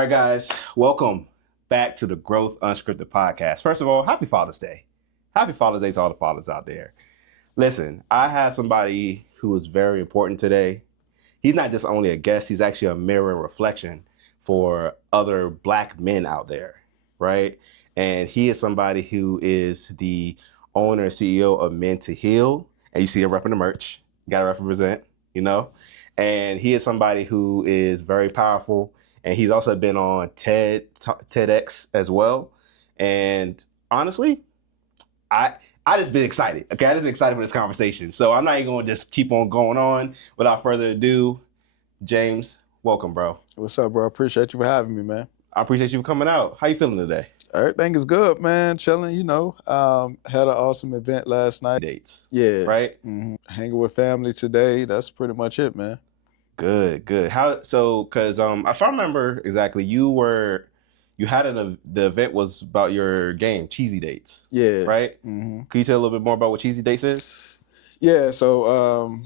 All right, guys, welcome back to the Growth Unscripted podcast. First of all, happy Father's Day. Happy Father's Day to all the fathers out there. Listen, I have somebody who is very important today. He's not just only a guest, he's actually a mirror and reflection for other Black men out there, right? And he is somebody who is the owner and CEO of Men to Heal. And you see him repping the merch. You gotta represent, you know? And he is somebody who is very powerful. And he's also been on TEDx as well. And honestly, I I just been excited. Okay, I just been excited for this conversation. So I'm not even gonna just keep on going on. Without further ado, James, welcome, bro. What's up, bro? Appreciate you for having me, man. I appreciate you for coming out. How you feeling today? Everything is good, man. Chilling, had an awesome event last night. Dates. Yeah. Right? Hanging with family today. That's pretty much it, man. Good. How so? Because if I remember exactly, the event was about your game, Cheesy Dates. Yeah. Right? Mm-hmm. Can you tell a little bit more about what Cheesy Dates is? Yeah, so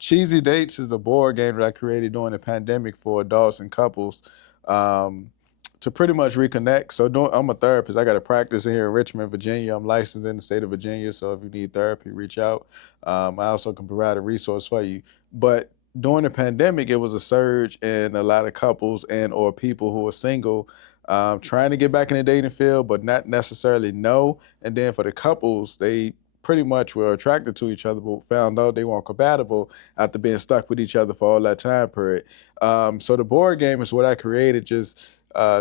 Cheesy Dates is a board game that I created during the pandemic for adults and couples to pretty much reconnect. So I'm a therapist. I got a practice here in Richmond, Virginia. I'm licensed in the state of Virginia. So if you need therapy, reach out. I also can provide a resource for you. But during the pandemic, it was a surge in a lot of couples and or people who are single trying to get back in the dating field, but not necessarily know. And then for the couples, they pretty much were attracted to each other, but found out they weren't compatible after being stuck with each other for all that time period. So the board game is what I created, just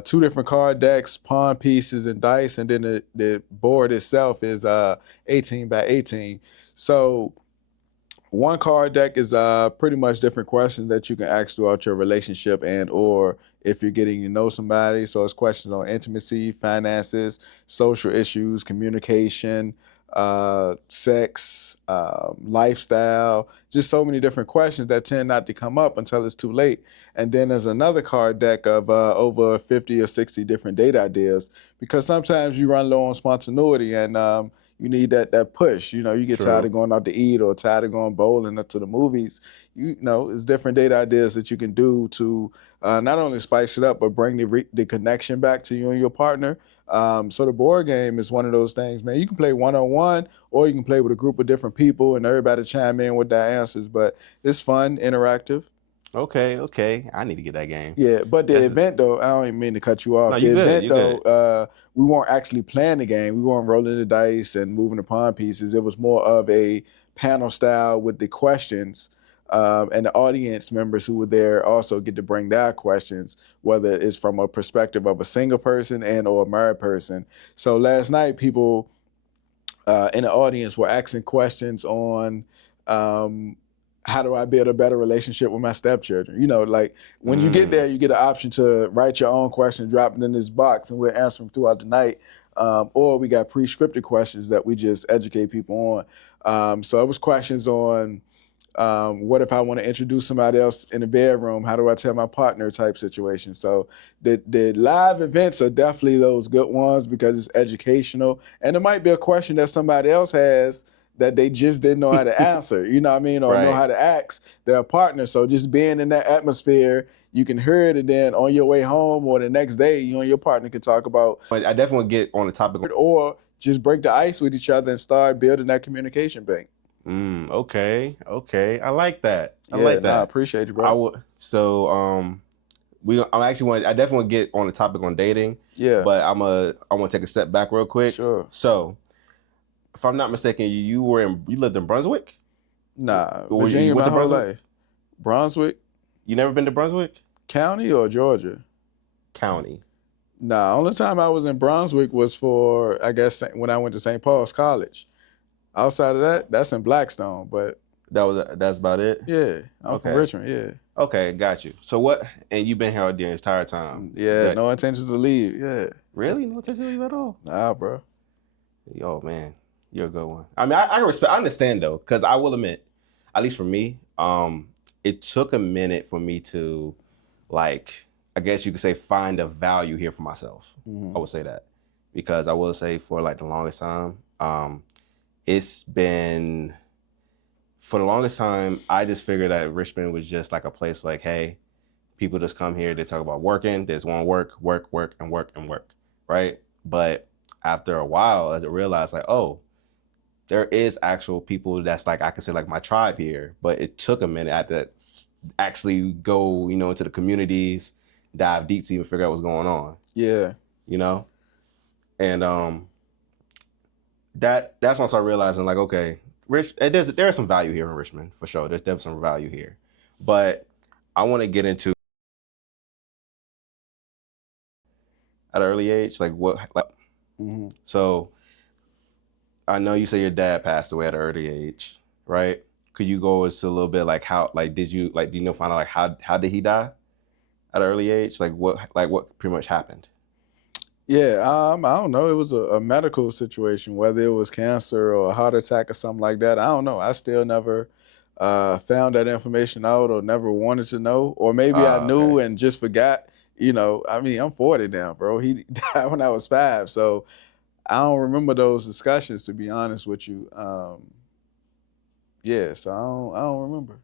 two different card decks, pawn pieces, and dice, and then the board itself is 18 by 18. So one card deck is pretty much different questions that you can ask throughout your relationship and or if you're getting to know somebody. So it's questions on intimacy, finances, social issues, communication, sex, lifestyle, just so many different questions that tend not to come up until it's too late. And then there's another card deck of over 50 or 60 different date ideas because sometimes you run low on spontaneity and you need that push. You get tired of going out to eat or tired of going bowling or to the movies. It's different date ideas that you can do to not only spice it up, but bring the connection back to you and your partner. So the board game is one of those things, man. You can play one-on-one or you can play with a group of different people and everybody chime in with their answers, but it's fun, interactive. Okay. I need to get that game. Yeah, but the event though, I don't even mean to cut you off. No, you good. We weren't actually playing the game. We weren't rolling the dice and moving the pawn pieces. It was more of a panel style with the questions. And the audience members who were there also get to bring their questions, whether it's from a perspective of a single person and or a married person. So last night, people in the audience were asking questions on how do I build a better relationship with my stepchildren? Like when you get there, you get an option to write your own question, drop it in this box, and we'll answer them throughout the night. Or we got pre-scripted questions that we just educate people on. So it was questions on what if I want to introduce somebody else in the bedroom? How do I tell my partner type situation? So the live events are definitely those good ones because it's educational. And it might be a question that somebody else has that they just didn't know how to answer, you know what I mean? Or know how to ask their partner. So just being in that atmosphere, you can hear it, and then on your way home or the next day, you and your partner can talk about. But I definitely get on the topic. Or just break the ice with each other and start building that communication bank. Okay. I like that. I appreciate you, bro. I definitely want to get on the topic on dating. Yeah. But I want to take a step back real quick. Sure. So, if I'm not mistaken, you lived in Brunswick? Nah, Virginia my whole life. Brunswick? You never been to Brunswick? County or Georgia? County. Nah, only time I was in Brunswick was for, I guess, when I went to St. Paul's College. Outside of that, that's in Blackstone, but that's about it? Yeah. I'm from Richmond, yeah. Okay, got you. So and you've been here the entire time? Yeah, no intentions to leave, yeah. Really? No intentions to leave at all? Nah, bro. Yo, man, you're a good one. I mean, I understand though, because I will admit, at least for me, it took a minute for me to, like, I guess you could say, find a value here for myself. I would say that. Because I will say for like the longest time, it's been, for the longest time, I just figured that Richmond was just like a place like, hey, people just come here, they talk about working, there's one work, and work, right? But after a while, I realized like, oh, there is actual people that's like, I could say like my tribe here, but it took a minute. I had to actually go, into the communities, dive deep to even figure out what's going on. Yeah. And that's when I started realizing like, okay, there's some value here in Richmond for sure. There's definitely some value here, but I want to get into at an early age, like what, like. Mm-hmm. So I know you say your dad passed away at an early age, right? Could you go into a little bit like how, like, do find out like how did he die at an early age? Like what pretty much happened? Yeah, I don't know. It was a medical situation, whether it was cancer or a heart attack or something like that. I don't know. I still never found that information out or never wanted to know. Or maybe I knew Okay. and just forgot. I mean, I'm 40 now, bro. He died when I was 5. So I don't remember those discussions, to be honest with you. Yeah, so I don't remember.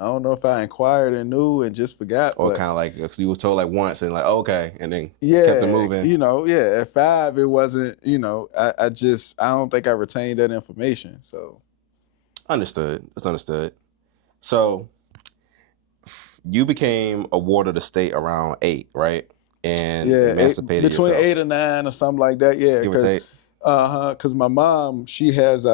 I don't know if I inquired and knew and just forgot, Or but kind of like, cause you were told like once and like, okay, and then just kept it yeah, moving. yeah. At 5, it wasn't. I don't think I retained that information. So Understood. It's understood. So you became a ward of the state around 8, right? And yeah, emancipated between yourself, 8 or 9 or something like that. Yeah, give or because take. because my mom, she has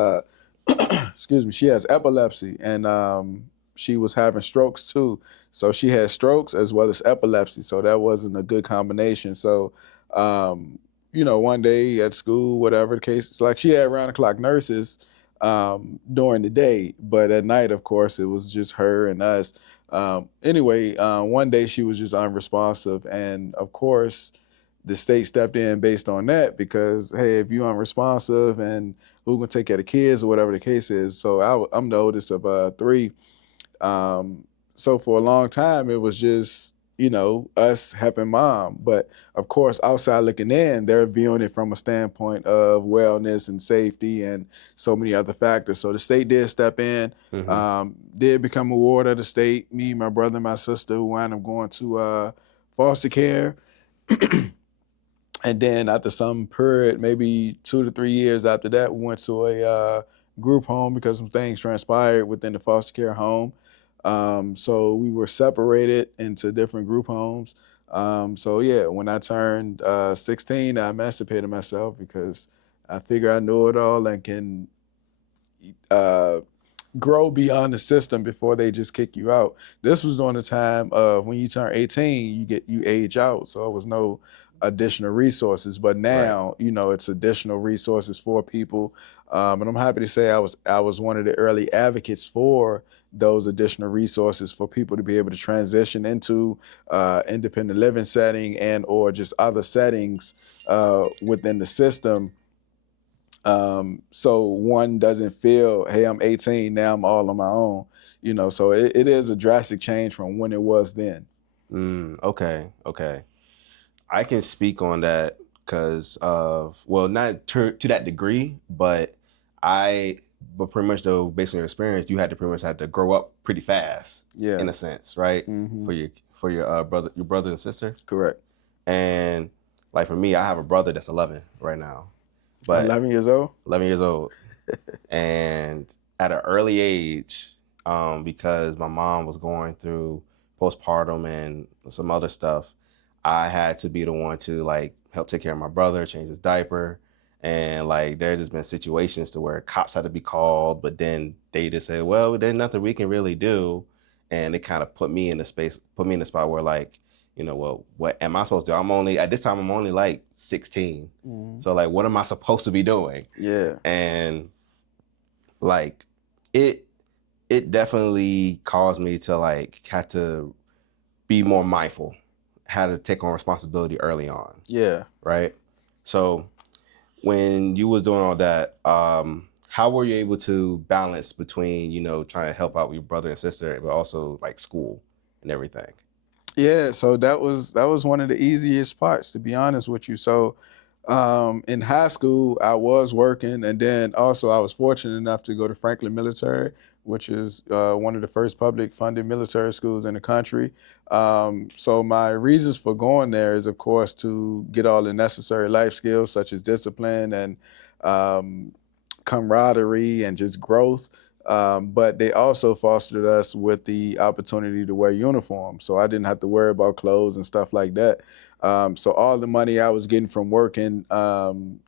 excuse me, she has epilepsy, and she was having strokes too. So she had strokes as well as epilepsy. So that wasn't a good combination. So one day at school, whatever the case, it's like she had round the clock nurses during the day, but at night, of course, it was just her and us. Anyway, one day she was just unresponsive, and of course, the state stepped in based on that because hey, if you're unresponsive and who can take care of the kids or whatever the case is. So I'm the oldest of 3. So for a long time, it was just us helping mom, but of course, outside looking in, they're viewing it from a standpoint of wellness and safety and so many other factors. So the state did step in, Mm-hmm. did become a ward of the state. Me, my brother, and my sister who wound up going to foster care. And then after some period, maybe 2 to 3 years after that, we went to a group home because some things transpired within the foster care home. So we were separated into different group homes. So yeah, when I turned 16, I emancipated myself because I figure I know it all and can uh, grow beyond the system before they just kick you out. This was during the time of when you turn 18, you age out. So it was no additional resources. But Right. now, it's additional resources for people. And I'm happy to say I was one of the early advocates for those additional resources for people to be able to transition into independent living setting and or just other settings within the system, so one doesn't feel, hey, I'm 18 now, I'm all on my own. So it is a drastic change from when it was then. Okay. I can speak on that because of, well, not to that degree, but but pretty much though, based on your experience, you had to pretty much had to grow up pretty fast, Yeah. in a sense, right? Hmm. For your brother and sister, Correct. and like for me, I have a brother that's 11 right now, but 11 years old. 11 years old, and at an early age, because my mom was going through postpartum and some other stuff, I had to be the one to like help take care of my brother, change his diaper, and like there's just been situations to where cops had to be called, but then they just said, well, there's nothing we can really do, and it kind of put me in the spot where like, well, what am I supposed to do? At this time I'm only like 16, Hmm. so like what am I supposed to be doing? Yeah. And like it it definitely caused me to like have to be more mindful, how to take on responsibility early on, Yeah. right? So when you was doing all that, how were you able to balance between trying to help out with your brother and sister, but also like school and everything? Yeah, so that was one of the easiest parts, to be honest with you. So in high school, I was working, and then also I was fortunate enough to go to Franklin Military, which is one of the first public funded military schools in the country. So my reasons for going there is, of course, to get all the necessary life skills such as discipline and um, camaraderie and just growth. But they also fostered us with the opportunity to wear uniforms. So I didn't have to worry about clothes and stuff like that. So all the money I was getting from working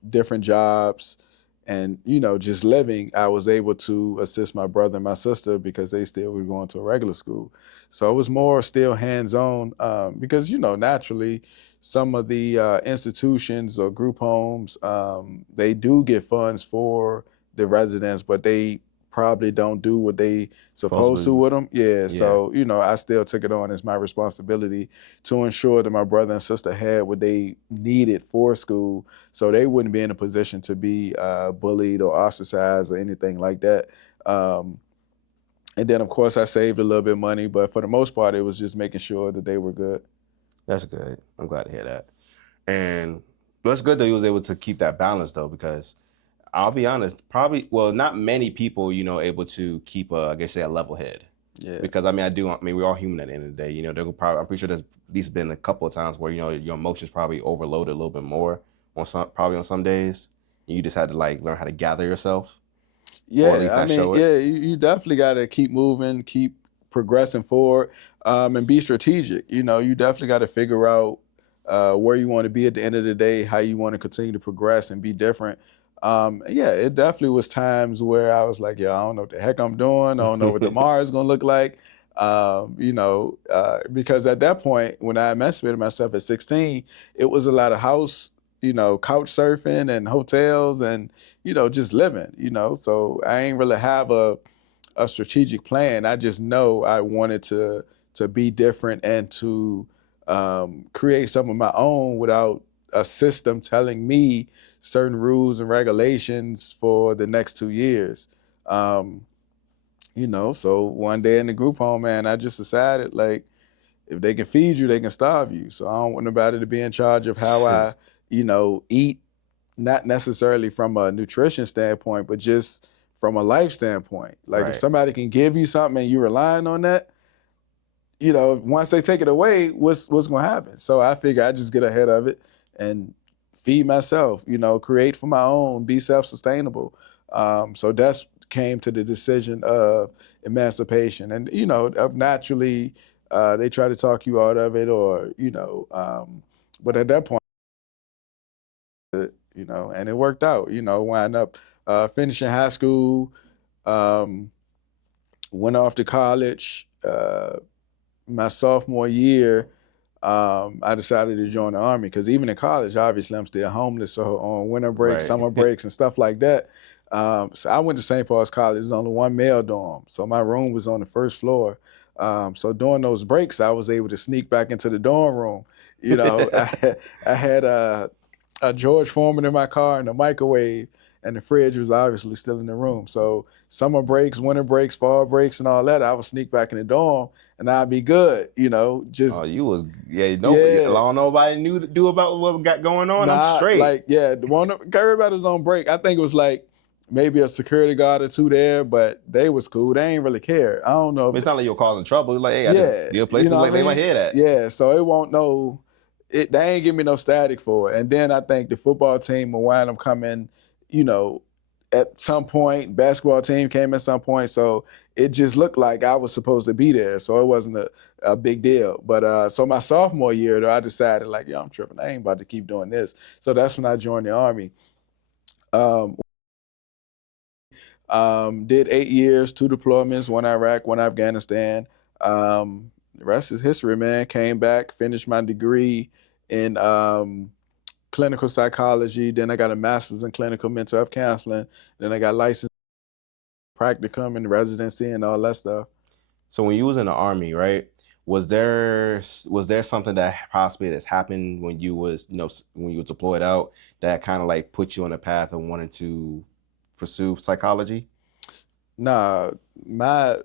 different jobs and, just living, I was able to assist my brother and my sister because they still were going to a regular school. So it was more still hands-on because, naturally, some of the institutions or group homes, they do get funds for the residents, but they probably don't do what they supposed to Supposedly, with them. Yeah, yeah, so I still took it on as my responsibility to ensure that my brother and sister had what they needed for school, so they wouldn't be in a position to be bullied or ostracized or anything like that. Um, and then, of course, I saved a little bit of money, but for the most part, it was just making sure that they were good. that's good. I'm glad to hear that. And that's good that he was able to keep that balance though, because I'll be honest, probably, well, not many people, able to keep I guess say a level head. Yeah. Because I mean, we're all human at the end of the day. I'm pretty sure there's at least been a couple of times where, your emotions probably overloaded a little bit more probably on some days. You just had to like learn how to gather yourself, or at Yeah, least I not mean, show it. yeah, you definitely got to keep moving, keep progressing forward, and be strategic. You definitely got to figure out where you want to be at the end of the day, how you want to continue to progress and be different. Yeah, it definitely was times where I was like, yeah, I don't know what the heck I'm doing. I don't know what tomorrow is going to look like. Because at that point, when I emancipated myself at 16, it was a lot of house, couch surfing and hotels and just living, So I ain't really have a strategic plan. I just know I wanted to be different and to create some of my own without a system telling me certain rules and regulations for the next 2 years. Um, so one day in the group home, man, I just decided like if they can feed you, they can starve you. So I don't want nobody to be in charge of how I, eat, not necessarily from a nutrition standpoint, but just from a life standpoint. Like if Right. somebody can give you something and you're relying on that, once they take it away, what's gonna happen? So I figure I just get ahead of it and feed myself, create for my own, be self-sustainable. So that's came to the decision of emancipation. And, of naturally they try to talk you out of it or, but at that point, and it worked out, wind up finishing high school, um, went off to college. My sophomore year, I decided to join the Army because even in college, obviously, I'm still homeless. So on winter breaks, Right. summer breaks, and stuff like that. So I went to St. Paul's College. There's only one male dorm. So my room was on the first floor. So during those breaks, I was able to sneak back into the dorm room. I had a George Foreman in my car and a microwave, and the fridge was obviously still in the room. So summer breaks, winter breaks, fall breaks, and all that, I would sneak back in the dorm and I'd be good. Oh, Just you was, yeah, no, yeah, long nobody knew to do about what got going on. I'm nah, straight. like yeah, the one everybody was on break. I think it was like maybe a security guard or two there, but they was cool. They ain't really care. I don't know. It's not like you're causing trouble. It's like, hey, I just Yeah, need a place to what like I lay my mean? head at. Yeah, so it won't no it they ain't give me no static for it. And then I think the football team will wind up coming, you know, at some point, basketball team came at some point. So it just looked like I was supposed to be there. So it wasn't a big deal. But so my sophomore year though, I decided like, yeah, I'm tripping. I ain't about to keep doing this. So that's when I joined the Army. Um, did 8 years, two deployments, one Iraq, one Afghanistan. The rest is history, man. Came back, finished my degree in clinical psychology. Then I got a master's in clinical mental health counseling. Then I got licensed practicum and residency and all that stuff. So when you was in the Army, right? Was there something that possibly that's happened when you was, when you were deployed out that kind of like put you on the path of wanting to pursue psychology? Nah, my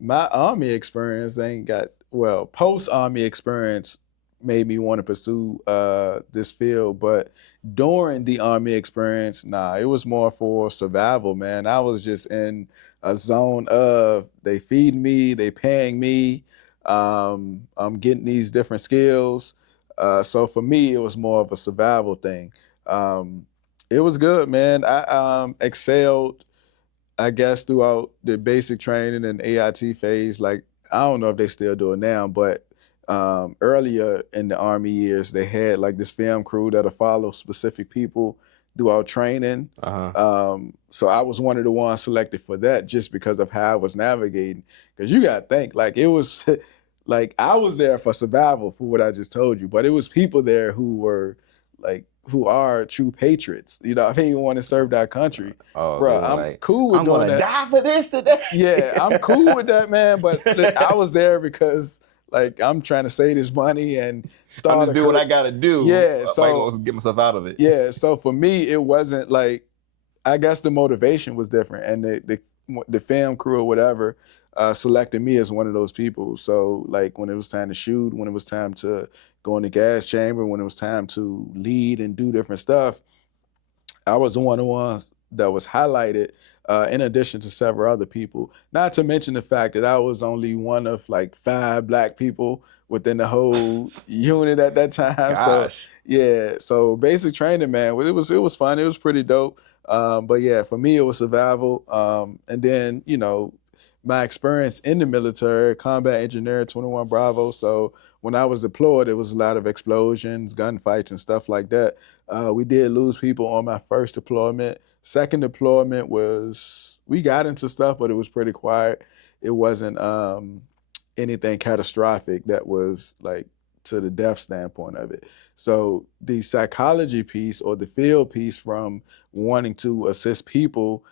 my army experience ain't got well, post army experience made me want to pursue this field, but during the army experience, nah, it was more for survival, man. I was just in a zone of they feeding me, they paying me, I'm getting these different skills. So for me, it was more of a survival thing. Um, it was good, man. I excelled, I guess, throughout the basic training and AIT phase. Like, I don't know if they still do it now, but earlier in the Army years, they had like this film crew that'll follow specific people throughout training. Uh-huh. So I was one of the ones selected for that just because of how I was navigating. Because you got to think, like, it was like I was there for survival for what I just told you, but it was people there who were like, who are true patriots. You know, if they want to serve that country, Oh, they bro, were I'm like, cool with I'm doing gonna that. die for this today. Yeah, I'm cool with that, man. But look, I was there because like I'm trying to save this money and I'm start just a doing what career. I gotta do. Yeah, If I ain't so gonna get myself out of it. yeah, so for me, it wasn't like, I guess the motivation was different, and the film crew or whatever selected me as one of those people. So like when it was time to shoot, when it was time to go in the gas chamber, when it was time to lead and do different stuff, I was one of the ones that was highlighted, in addition to several other people. Not to mention the fact that I was only one of like 5 Black people within the whole unit at that time. So Gosh. yeah, so basic training, man, it was fun. It was pretty dope. But yeah, for me, it was survival. And then my experience in the military, combat engineer, 21 Bravo. So when I was deployed, it was a lot of explosions, gunfights, and stuff like that. We did lose people on my first deployment. Second deployment was, we got into stuff, but it was pretty quiet. It wasn't anything catastrophic that was like to the death standpoint of it. So the psychology piece or the field piece from wanting to assist people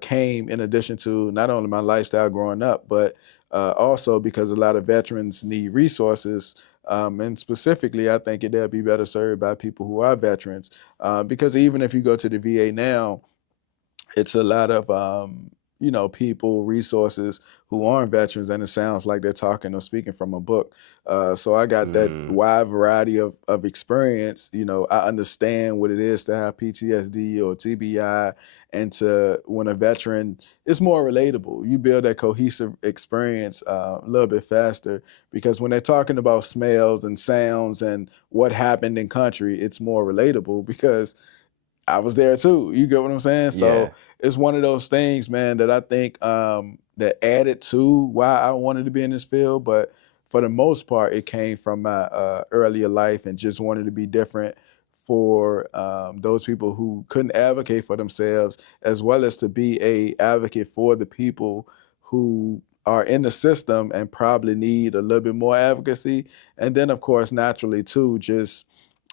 came in addition to not only my lifestyle growing up, but also because a lot of veterans need resources, and specifically, I think they'll be better served by people who are veterans. Because even if you go to the VA now, it's a lot of people, resources who aren't veterans, and it sounds like they're talking or speaking from a book. So I got that Mm. wide variety of experience. I understand what it is to have PTSD or TBI, and to when a veteran, it's more relatable. You build that cohesive experience a little bit faster, because when they're talking about smells and sounds and what happened in country, it's more relatable because I was there too. You get what I'm saying? Yeah. So it's one of those things, man, that I think that added to why I wanted to be in this field. But for the most part, it came from my earlier life and just wanted to be different for those people who couldn't advocate for themselves, as well as to be a advocate for the people who are in the system and probably need a little bit more advocacy. And then, of course, naturally too, just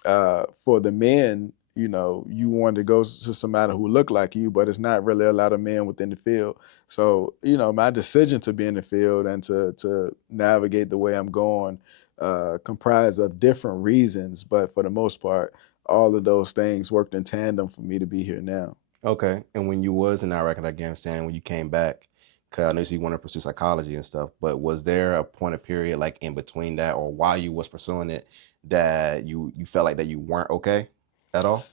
for the men, you want to go to somebody who look like you, but it's not really a lot of men within the field. So, my decision to be in the field and to navigate the way I'm going comprised of different reasons, but for the most part, all of those things worked in tandem for me to be here now. Okay. And when you was in Iraq and Afghanistan, when you came back, because I know you want to pursue psychology and stuff, but was there a point of period like in between that or while you was pursuing it that you felt like that you weren't okay at all?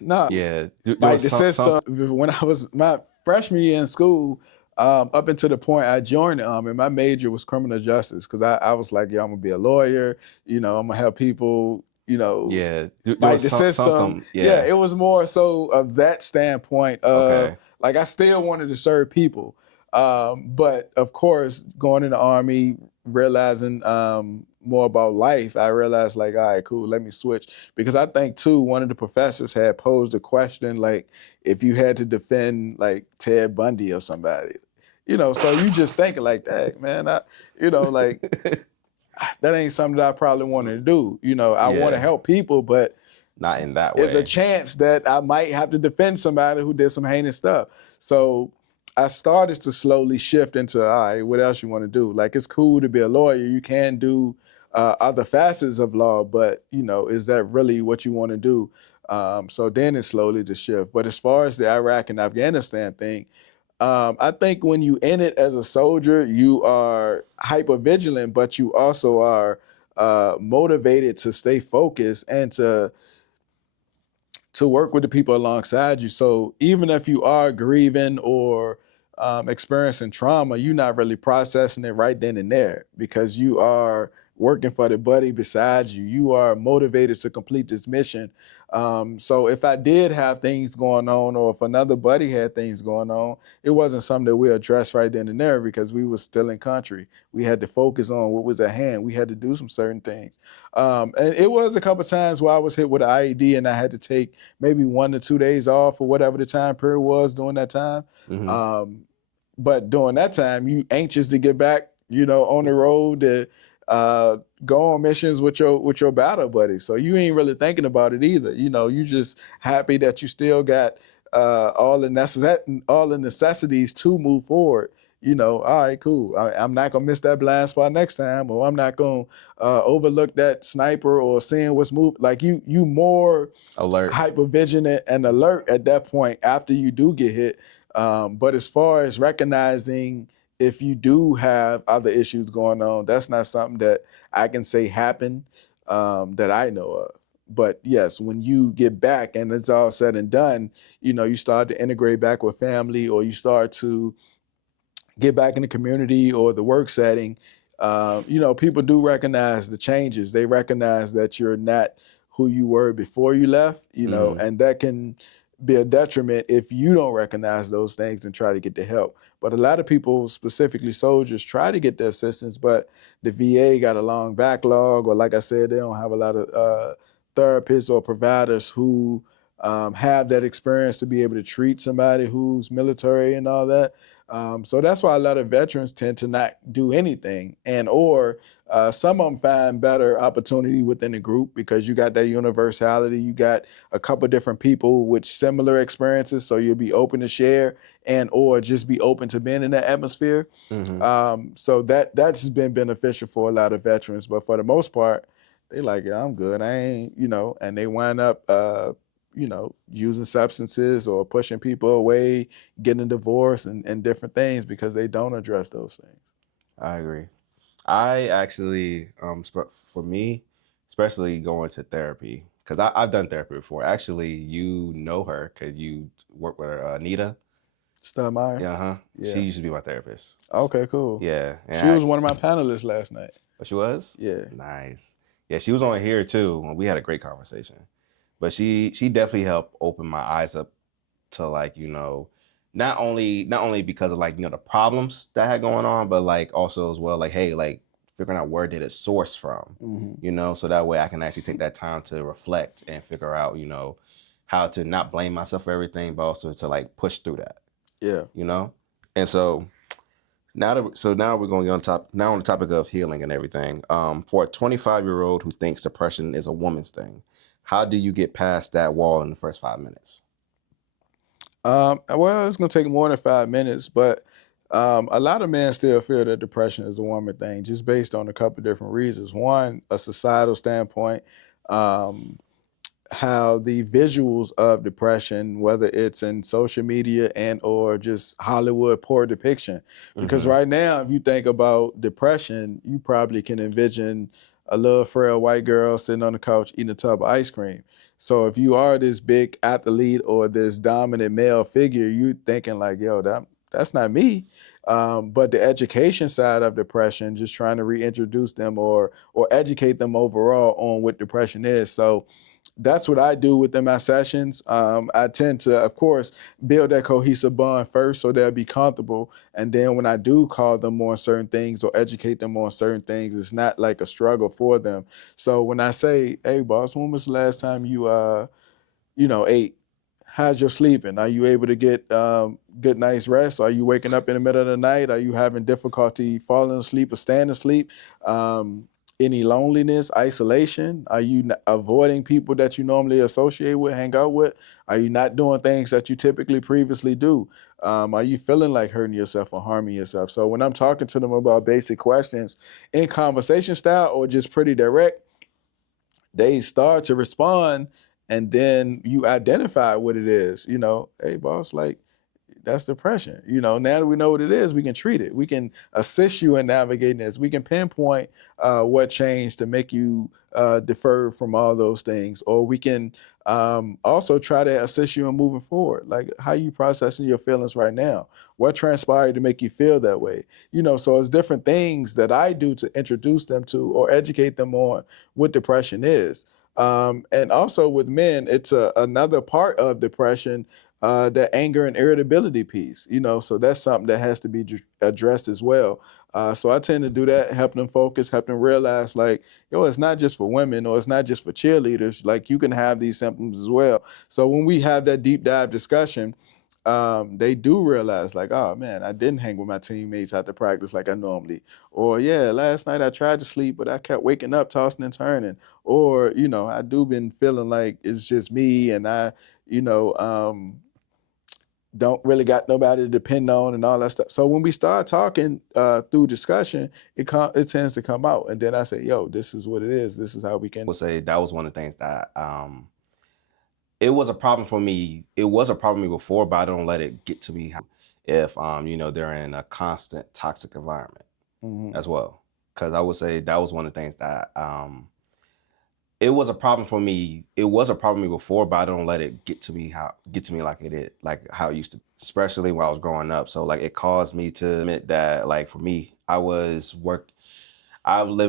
No, Yeah. There like was the system, something. when I was my freshman year in school, up until the point I joined the Army, my major was criminal justice, because I was like, yeah, I'm gonna be a lawyer, I'm gonna help people, Yeah. There fight was the system. something. Yeah, Yeah. it was more so of that standpoint of Okay. like I still wanted to serve people. But of course, going in the Army, realizing more about life, I realized like, all right, cool, let me switch. Because I think too, one of the professors had posed a question like, if you had to defend like Ted Bundy or somebody, so you just thinking like that, man, like that ain't something that I probably wanted to do. I want to Yeah. help people, but Not in that there's a way. chance that I might have to defend somebody who did some heinous stuff. So I started to slowly shift into, all right, what else you want to do? Like, it's cool to be a lawyer. You can do other facets of law, but, is that really what you want to do? So then it slowly to shift. But as far as the Iraq and Afghanistan thing, I think when you in it as a soldier, you are hyper vigilant, but you also are motivated to stay focused and to work with the people alongside you. So even if you are grieving or experiencing trauma, you're not really processing it right then and there because you are working for the buddy beside you. You are motivated to complete this mission. So if I did have things going on, or if another buddy had things going on, it wasn't something that we addressed right then and there because we were still in country. We had to focus on what was at hand. We had to do some certain things. And it was a couple times where I was hit with an IED and I had to take maybe 1 to 2 days off or whatever the time period was during that time. Mm-hmm. But during that time, you anxious to get back, on the road to go on missions with your battle buddy. So you ain't really thinking about it either. You just happy that you still got all the necessities to move forward. All right, cool. I'm not gonna miss that blind spot next time, or I'm not gonna overlook that sniper or seeing what's moved. Like you more Alert. hyper vigilant and alert at that point after you do get hit. But as far as recognizing if you do have other issues going on, that's not something that I can say happened that I know of. But yes, when you get back and it's all said and done, you start to integrate back with family, or you start to get back in the community or the work setting. People do recognize the changes. They recognize that you're not who you were before you left, Mm-hmm. and that can be a detriment if you don't recognize those things and try to get the help. But a lot of people, specifically soldiers, try to get the assistance, but the VA got a long backlog, or like I said, they don't have a lot of therapists or providers who have that experience to be able to treat somebody who's military and all that. So that's why a lot of veterans tend to not do anything, or some of them find better opportunity within the group because you got that universality. You got a couple different people with similar experiences, so you'll be open to share or just be open to being in that atmosphere. Mm-hmm. So that's been beneficial for a lot of veterans. But for the most part, they like, yeah, I'm good. I ain't, and they wind up using substances or pushing people away, getting a divorce and different things because they don't address those things. I agree. I actually, for me, especially going to therapy, because I've done therapy before. Actually, you know her because you work with her, Anita. Stubmeyer? Yeah, huh. She Yeah. used to be my therapist. Okay, cool. Yeah, and She was one of my panelists last night. oh, she was Yeah. nice. Yeah, she was on here too, and we had a great conversation. But she definitely helped open my eyes up to like not only because of like the problems that I had going on, but like also as well like hey like figuring out where did it source from, Hmm. so that way I can actually take that time to reflect and figure out how to not blame myself for everything, but also to like push through that, Yeah. and so now we're going on the topic of healing and everything. For a 25-year-old who thinks depression is a woman's thing, how do you get past that wall in the first 5 minutes? Well, it's gonna take more than 5 minutes, but a lot of men still feel that depression is a woman thing, just based on a couple different reasons. One, a societal standpoint. Um, how the visuals of depression, whether it's in social media and or just Hollywood poor depiction. Because Mm-hmm. right now, if you think about depression, you probably can envision a little frail white girl sitting on the couch eating a tub of ice cream. So if you are this big athlete or this dominant male figure, you thinking like, yo, that's not me. But the education side of depression, just trying to reintroduce them or educate them overall on what depression is. So that's what I do within my sessions. I tend to, of course, build that cohesive bond first so they'll be comfortable. And then when I do call them on certain things or educate them on certain things, it's not like a struggle for them. So when I say, hey, boss, when was the last time you ate? How's your sleeping? Are you able to get good night's rest? Are you waking up in the middle of the night? Are you having difficulty falling asleep or staying asleep? Any loneliness, isolation? Are you avoiding people that you normally associate with, hang out with? Are you not doing things that you typically previously do? Are you feeling like hurting yourself or harming yourself? So when I'm talking to them about basic questions in conversation style or just pretty direct, they start to respond, and then you identify what it is. Hey boss, like that's depression. Now that we know what it is, we can treat it. We can assist you in navigating this. We can pinpoint what changed to make you defer from all those things, or we can also try to assist you in moving forward. Like, how you processing your feelings right now? What transpired to make you feel that way? So it's different things that I do to introduce them to or educate them on what depression is. And also with men, it's another part of depression, the anger and irritability piece. So that's something that has to be addressed as well. So I tend to do that, help them focus, help them realize, like, it's not just for women, or it's not just for cheerleaders. Like, you can have these symptoms as well. So when we have that deep dive discussion, they do realize, like, oh man, I didn't hang with my teammates after practice like I normally, or yeah, last night I tried to sleep, but I kept waking up, tossing and turning, or I do been feeling like it's just me, and I, you know, don't really got nobody to depend on and all that stuff. So when we start talking through discussion, it tends to come out, and then I say, yo, this is what it is. This is how we can. I would say that was one of the things that it was a problem for me. It was a problem for me before, but I don't let it get to me if they're in a constant toxic environment as well. Because I would say that was one of the things that it was a problem for me. It was a problem for me before, but I don't let it get to me like it is, like how it used to, especially when I was growing up. So like it caused me to admit that, like, for me, I live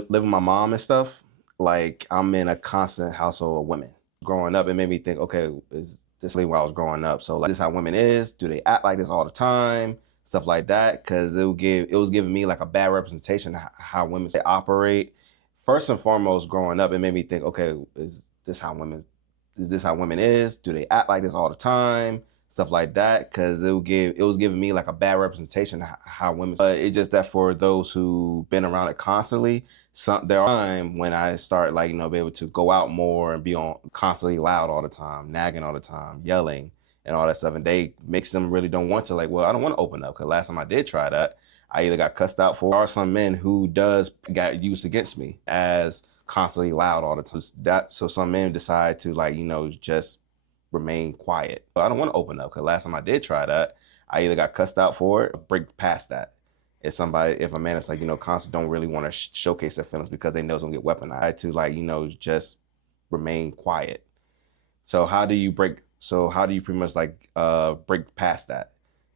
with my mom and stuff. Like, I'm in a constant household of women. Growing up, it made me think, okay, is this really where I was growing up? So like, this is how women is? Do they act like this all the time? Stuff like that, because it was giving me like a bad representation of how women they operate. First and foremost, growing up, it made me think, okay, is this how women is? Do they act like this all the time? Stuff like that, because it was giving me like a bad representation of how women. But it's just that for those who been around it constantly, there are times when I start, like, be able to go out more and be on constantly loud all the time, nagging all the time, yelling and all that stuff, and they makes them really don't want to, like, well, I don't want to open up, because last time I did try that, I either got cussed out for. There are some men who got used against me as constantly loud all the time. So some men decide to, like, just remain quiet. But I don't want to open up, because last time I did try that, I either got cussed out for it or break past that. If a man is like, constantly don't really want to showcase their feelings because they know it's gonna get weaponized, to, like, just remain quiet. So how do you pretty much, like, break past that?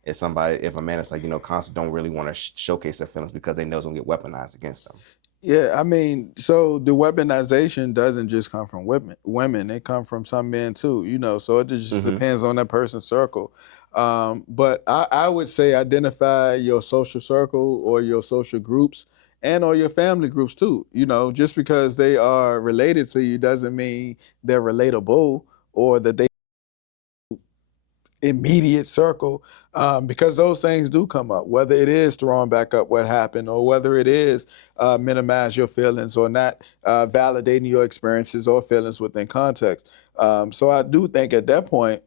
If a man is like, constantly don't really want to showcase their feelings because they know it's gonna get weaponized against them. Yeah, I mean, so the weaponization doesn't just come from women. It come from some men too, so it just depends on that person's circle. But I would say identify your social circle or your social groups or your family groups too. Just because they are related to you doesn't mean they're relatable, or that they immediate circle, because those things do come up, whether it is throwing back up what happened, or whether it is minimize your feelings, or not validating your experiences or feelings within context. So I do think at that point,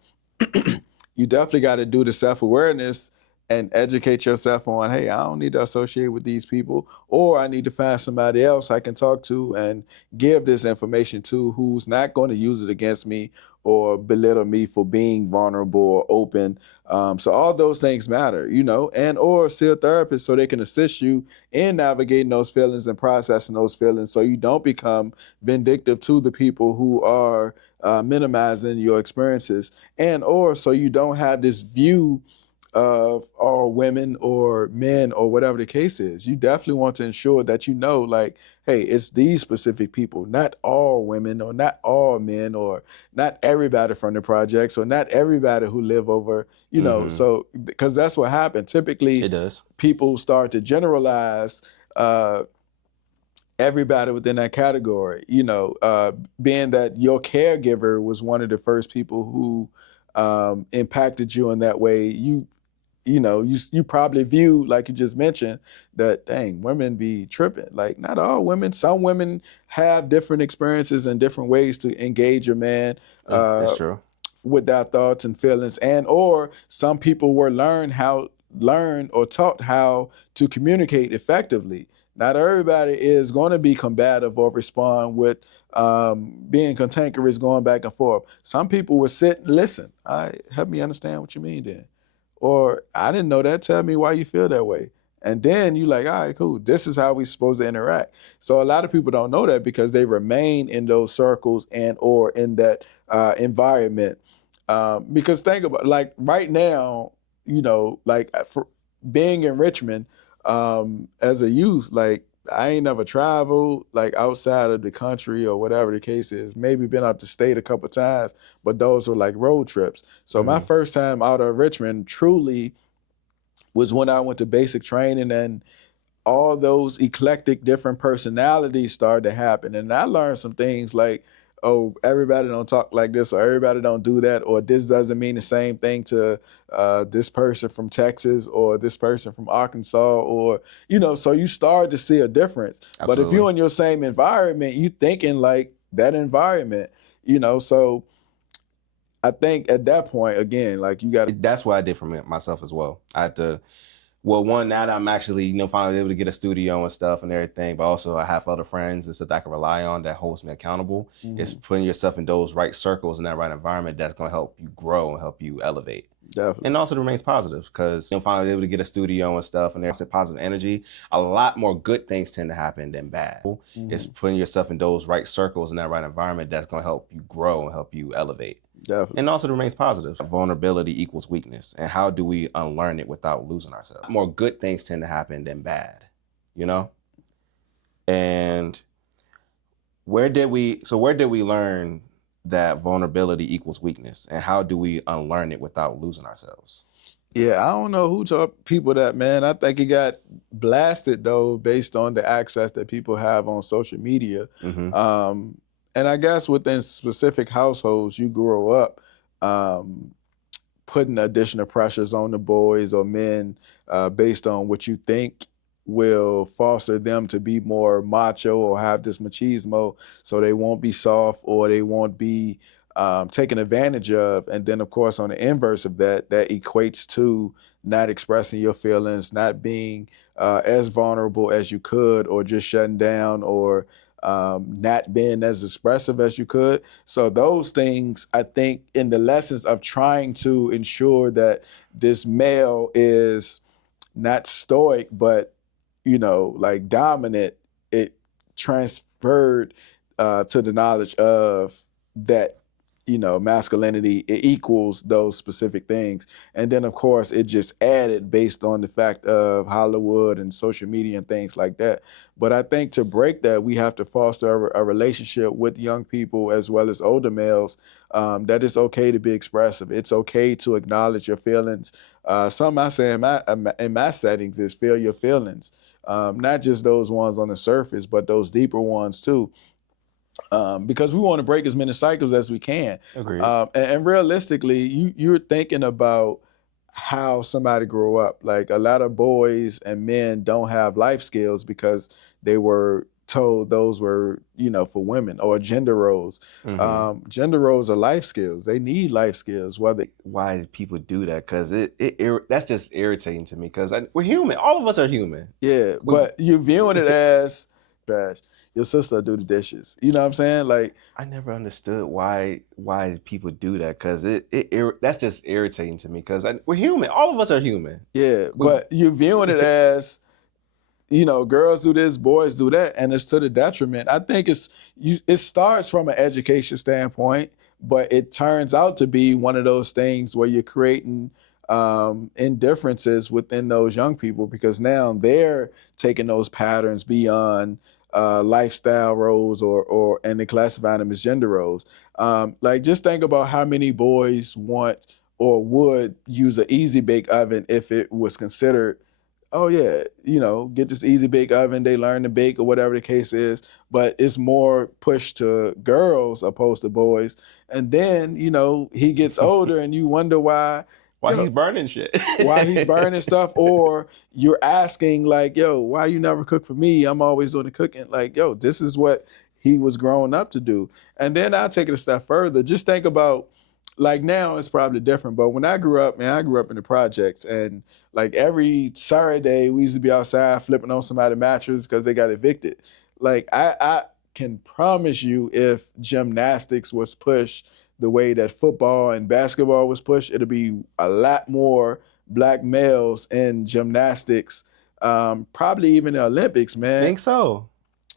you definitely got to do the self-awareness and educate yourself on, hey, I don't need to associate with these people, or I need to find somebody else I can talk to and give this information to, who's not going to use it against me or belittle me for being vulnerable or open. So all those things matter, and or see a therapist so they can assist you in navigating those feelings and processing those feelings, so you don't become vindictive to the people who are minimizing your experiences, and or so you don't have this view of all women or men or whatever the case is. You definitely want to ensure that like, hey, it's these specific people, not all women or not all men or not everybody from the projects or not everybody who live over, so because that's what happened. Typically, It does. people start to generalize everybody within that category, being that your caregiver was one of the first people who impacted you in that way. You probably view, like you just mentioned, that, dang, women be tripping. Like, not all women. Some women have different experiences and different ways to engage a man That's true. with their thoughts and feelings, and or some people were learned or taught how to communicate effectively. Not everybody is going to be combative or respond with being cantankerous, going back and forth. Some people will sit and listen. Help me understand what you mean then. Or I didn't know that. Tell me why you feel that way. And then you like, all right, cool. This is how we supposed to interact. So a lot of people don't know that because they remain in those circles and or in that environment. Because think about like right now, like for being in Richmond as a youth, like I ain't never traveled like outside of the country or whatever the case is. Maybe been out the state a couple times, but those were like road trips. So my first time out of Richmond truly was when I went to basic training, and all those eclectic different personalities started to happen. And I learned some things like, oh, everybody don't talk like this, or everybody don't do that, or this doesn't mean the same thing to this person from Texas or this person from Arkansas, or, so you start to see a difference. Absolutely. But if you're in your same environment, you thinking like that environment, so I think at that point, again, like you got to. That's what I did for myself as well. I had to, well, one, now that I'm actually, finally able to get a studio and stuff and everything, but also I have other friends and stuff that I can rely on that holds me accountable. It's putting yourself in those right circles in that right environment that's going to help you grow and help you elevate. Definitely. And also it remains positive because finally able to get a studio and stuff and there's positive energy. A lot more good things tend to happen than bad. It's putting yourself in those right circles in that right environment that's going to help you grow and help you elevate. Definitely. And also it remains positive. Vulnerability equals weakness. And how do we unlearn it without losing ourselves? More good things tend to happen than bad, And where did we learn that vulnerability equals weakness? And how do we unlearn it without losing ourselves? Yeah, I don't know who taught people that, man. I think it got blasted though, based on the access that people have on social media. And I guess within specific households, you grow up putting additional pressures on the boys or men based on what you think will foster them to be more macho or have this machismo, so they won't be soft or they won't be taken advantage of. And then, of course, on the inverse of that, that equates to not expressing your feelings, not being as vulnerable as you could, or just shutting down, or not being as expressive as you could. So those things, I think, in the lessons of trying to ensure that this male is not stoic, but like dominant, it transferred to the knowledge of that masculinity, it equals those specific things. And then, of course, it just added based on the fact of Hollywood and social media and things like that. But I think to break that, we have to foster a relationship with young people as well as older males, that it's okay to be expressive. It's okay to acknowledge your feelings. Something I say in my settings is feel your feelings, not just those ones on the surface, but those deeper ones too. Because we want to break as many cycles as we can. Agreed. And realistically, you're thinking about how somebody grew up. Like a lot of boys and men don't have life skills because they were told those were, for women, or gender roles. Gender roles are life skills. They need life skills. Why do people do that? Because that's just irritating to me. Because we're human. All of us are human. Yeah, but you're viewing it as trash. Your sister do the dishes. You know what I'm saying? Like, I never understood why people do that, because that's just irritating to me, because we're human. All of us are human. Yeah, but you're viewing it as, girls do this, boys do that, and it's to the detriment. I think it starts from an education standpoint, but it turns out to be one of those things where you're creating indifferences within those young people, because now they're taking those patterns beyond lifestyle roles, and they classify them as gender roles. Like, just think about how many boys want or would use an easy bake oven if it was considered, oh yeah, get this easy bake oven, they learn to bake or whatever the case is, but it's more pushed to girls opposed to boys. And then, he gets older and you wonder why he's burning shit. Why he's burning stuff, or you're asking like, yo, why you never cook for me? I'm always doing the cooking. Like, yo, this is what he was growing up to do. And then I'll take it a step further. Just think about, like, now it's probably different, but when I grew up, man, I grew up in the projects, and like every Saturday we used to be outside flipping on somebody's mattress because they got evicted. Like, I can promise you, if gymnastics was pushed the way that football and basketball was pushed, it'll be a lot more black males in gymnastics, probably even the Olympics, man. Think so?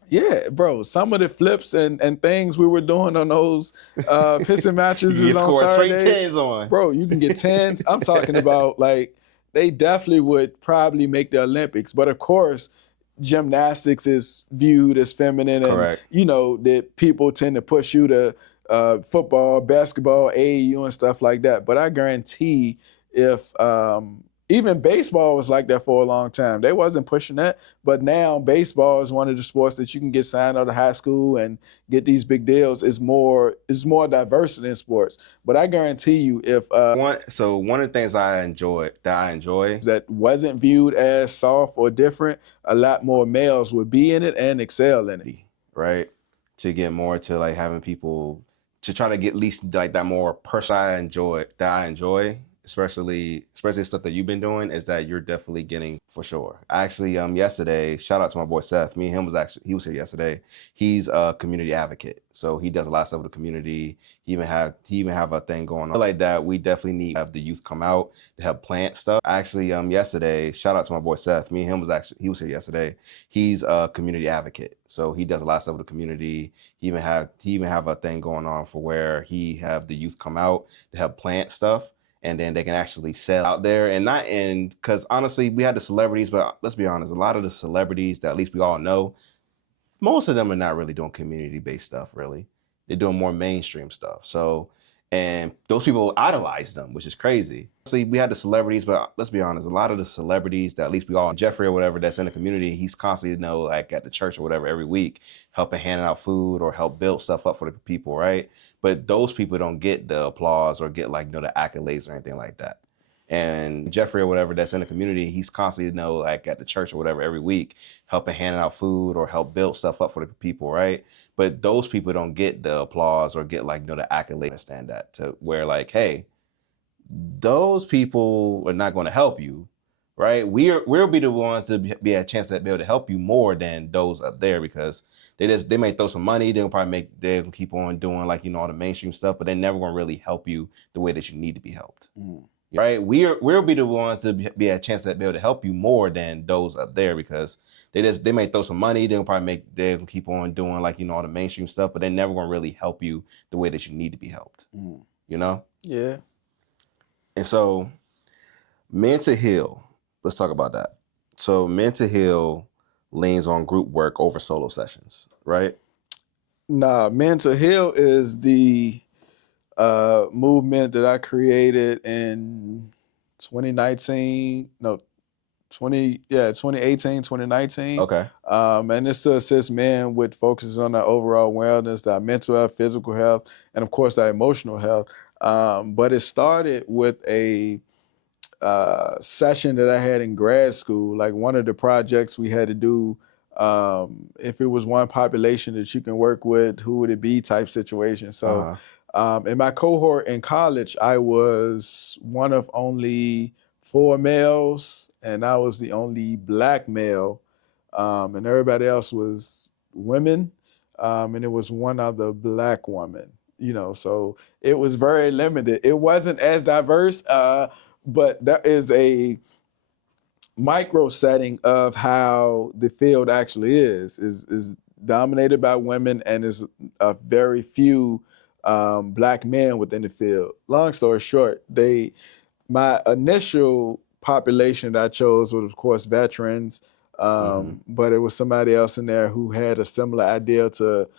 Yeah, bro. Some of the flips and things we were doing on those piston matches You is on score straight Saturday. tens on. Bro, you can get tens. I'm talking about like they definitely would probably make the Olympics. But of course, gymnastics is viewed as feminine, and Correct. you know that people tend to push you to football, basketball, AAU, and stuff like that. But I guarantee if even baseball was like that for a long time. They wasn't pushing that, but now baseball is one of the sports that you can get signed out of high school and get these big deals. Is more diversity in sports. But I guarantee you, if One of the things I enjoy that wasn't viewed as soft or different, a lot more males would be in it and excel in it. right? To get more to like having people to try to get at least like that more person I enjoy, especially stuff that you've been doing, is that you're definitely getting for sure. Actually, yesterday, shout out to my boy Seth. Me and him he was here yesterday. He's a community advocate, so he does a lot of stuff with the community. He even have a thing going on like that. We definitely need to have the youth come out to help plant stuff. Actually, yesterday, shout out to my boy Seth. Me and him he was here yesterday. He's a community advocate, so he does a lot of stuff with the community. He even have a thing going on for where he have the youth come out to help plant stuff, and then they can actually sell out there. And not in, because honestly, we had the celebrities, but let's be honest, a lot of the celebrities that at least we all know, most of them are not really doing community-based stuff, really. They're doing more mainstream stuff. So, and those people idolize them, which is crazy. See, we had the celebrities, but let's be honest, a lot of the celebrities that at least we all, Jeffrey or whatever, that's in the community, he's constantly, like at the church or whatever every week, helping handing out food or help build stuff up for the people, right? But those people don't get the applause or get like, the accolades or anything like that. And Jeffrey or whatever that's in the community, he's constantly, like at the church or whatever every week, helping handing out food or help build stuff up for the people, right? But those people don't get the applause or get like, the accolade. Understand that, to where like, hey, those people are not going to help you, right? We'll be the ones to be a chance to be able to help you more than those up there, because they may throw some money, they'll keep on doing like, all the mainstream stuff, but they're never going to really help you the way that you need to be helped. Right? We'll be the ones to be a chance to be able to help you more than those up there, because they may throw some money, they'll keep on doing like, all the mainstream stuff, but they're never going to really help you the way that you need to be helped. Yeah. And so mental heal, let's talk about that. So mental heal leans on group work over solo sessions, right? Nah, mental heal is the movement that I created in 2019. No, 2018, 2019. Okay. And it's to assist men with focuses on their overall wellness, their mental health, physical health, and of course their emotional health. But it started with a session that I had in grad school. Like one of the projects we had to do, if it was one population that you can work with, who would it be type situation. So in my cohort in college, I was one of only 4 males, and I was the only black male, and everybody else was women, and it was one other black woman. So it was very limited. It wasn't as diverse, but that is a micro setting of how the field actually is dominated by women, and is a very few black men within the field. Long story short, my initial population that I chose was, of course, veterans, but it was somebody else in there who had a similar idea to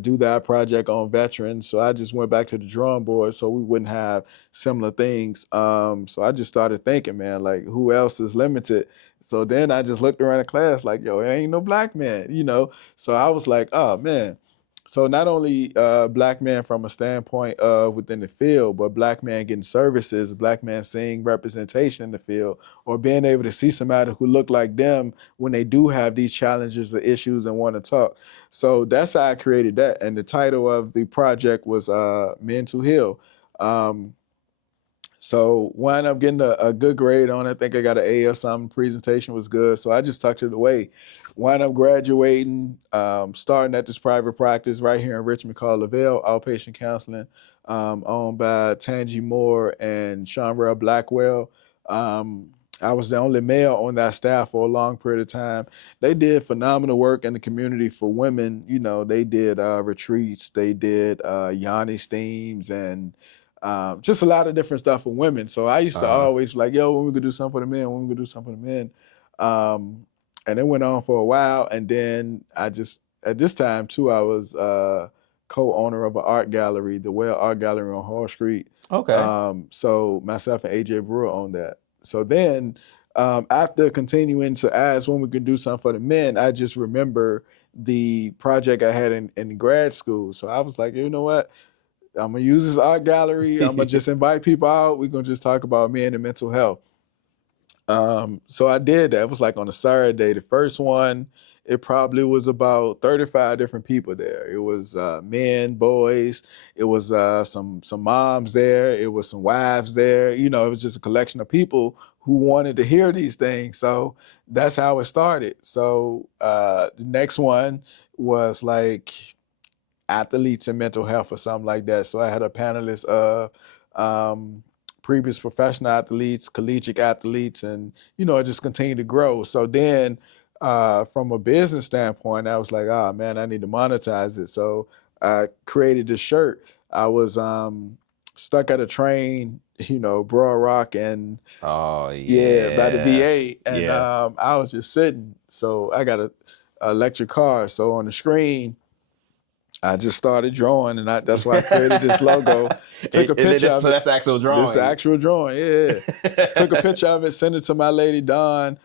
do that project on veterans. So I just went back to the drawing board so we wouldn't have similar things. So I just started thinking, man, like who else is limited? So then I just looked around the class like, yo, it ain't no black man. So I was like, oh man. So not only black men from a standpoint of within the field, but black men getting services, black men seeing representation in the field, or being able to see somebody who look like them when they do have these challenges or issues and want to talk. So that's how I created that. And the title of the project was Men to Heal. So wound up getting a good grade on it. I think I got an A or something. Presentation was good. So I just tucked it away. Wound up graduating, starting at this private practice right here in Richmond called Lavelle Outpatient Counseling, owned by Tangi Moore and Sean Blackwell. I was the only male on that staff for a long period of time. They did phenomenal work in the community for women. You know, they did retreats, they did Yanni steams, and just a lot of different stuff for women. So I used to Uh-huh. always like, yo, when we could do something for the men, when we could do something for the men. And it went on for a while. And then at this time too, I was co-owner of an art gallery, the Well Art Gallery on Hall Street. Okay. So myself and AJ Brewer owned that. So then, after continuing to ask when we could do something for the men, I just remember the project I had in grad school. So I was like, you know what? I'm gonna use this art gallery. I'm gonna just invite people out. We're gonna just talk about men and mental health. So I did that. It was like on a Saturday. The first one, it probably was about 35 different people there. It was men, boys. It was some moms there. It was some wives there. You know, it was just a collection of people who wanted to hear these things. So that's how it started. So the next one was like athletes and mental health or something like that. So I had a panelist of um, previous professional athletes, collegiate athletes, and you know, it just continued to grow. So then, from a business standpoint, I was like, oh man, I need to monetize it. So I created this shirt. I was stuck at a train, you know, Broad Rock and Oh yeah, by the yeah. VA, and Yeah. I was just sitting. So I got a electric car. So on the screen, I just started drawing, and that's why I created this logo. Took a picture of So it. that's the actual This is the drawing. actual drawing. Yeah. Took a picture of it, sent it to my lady Dawn,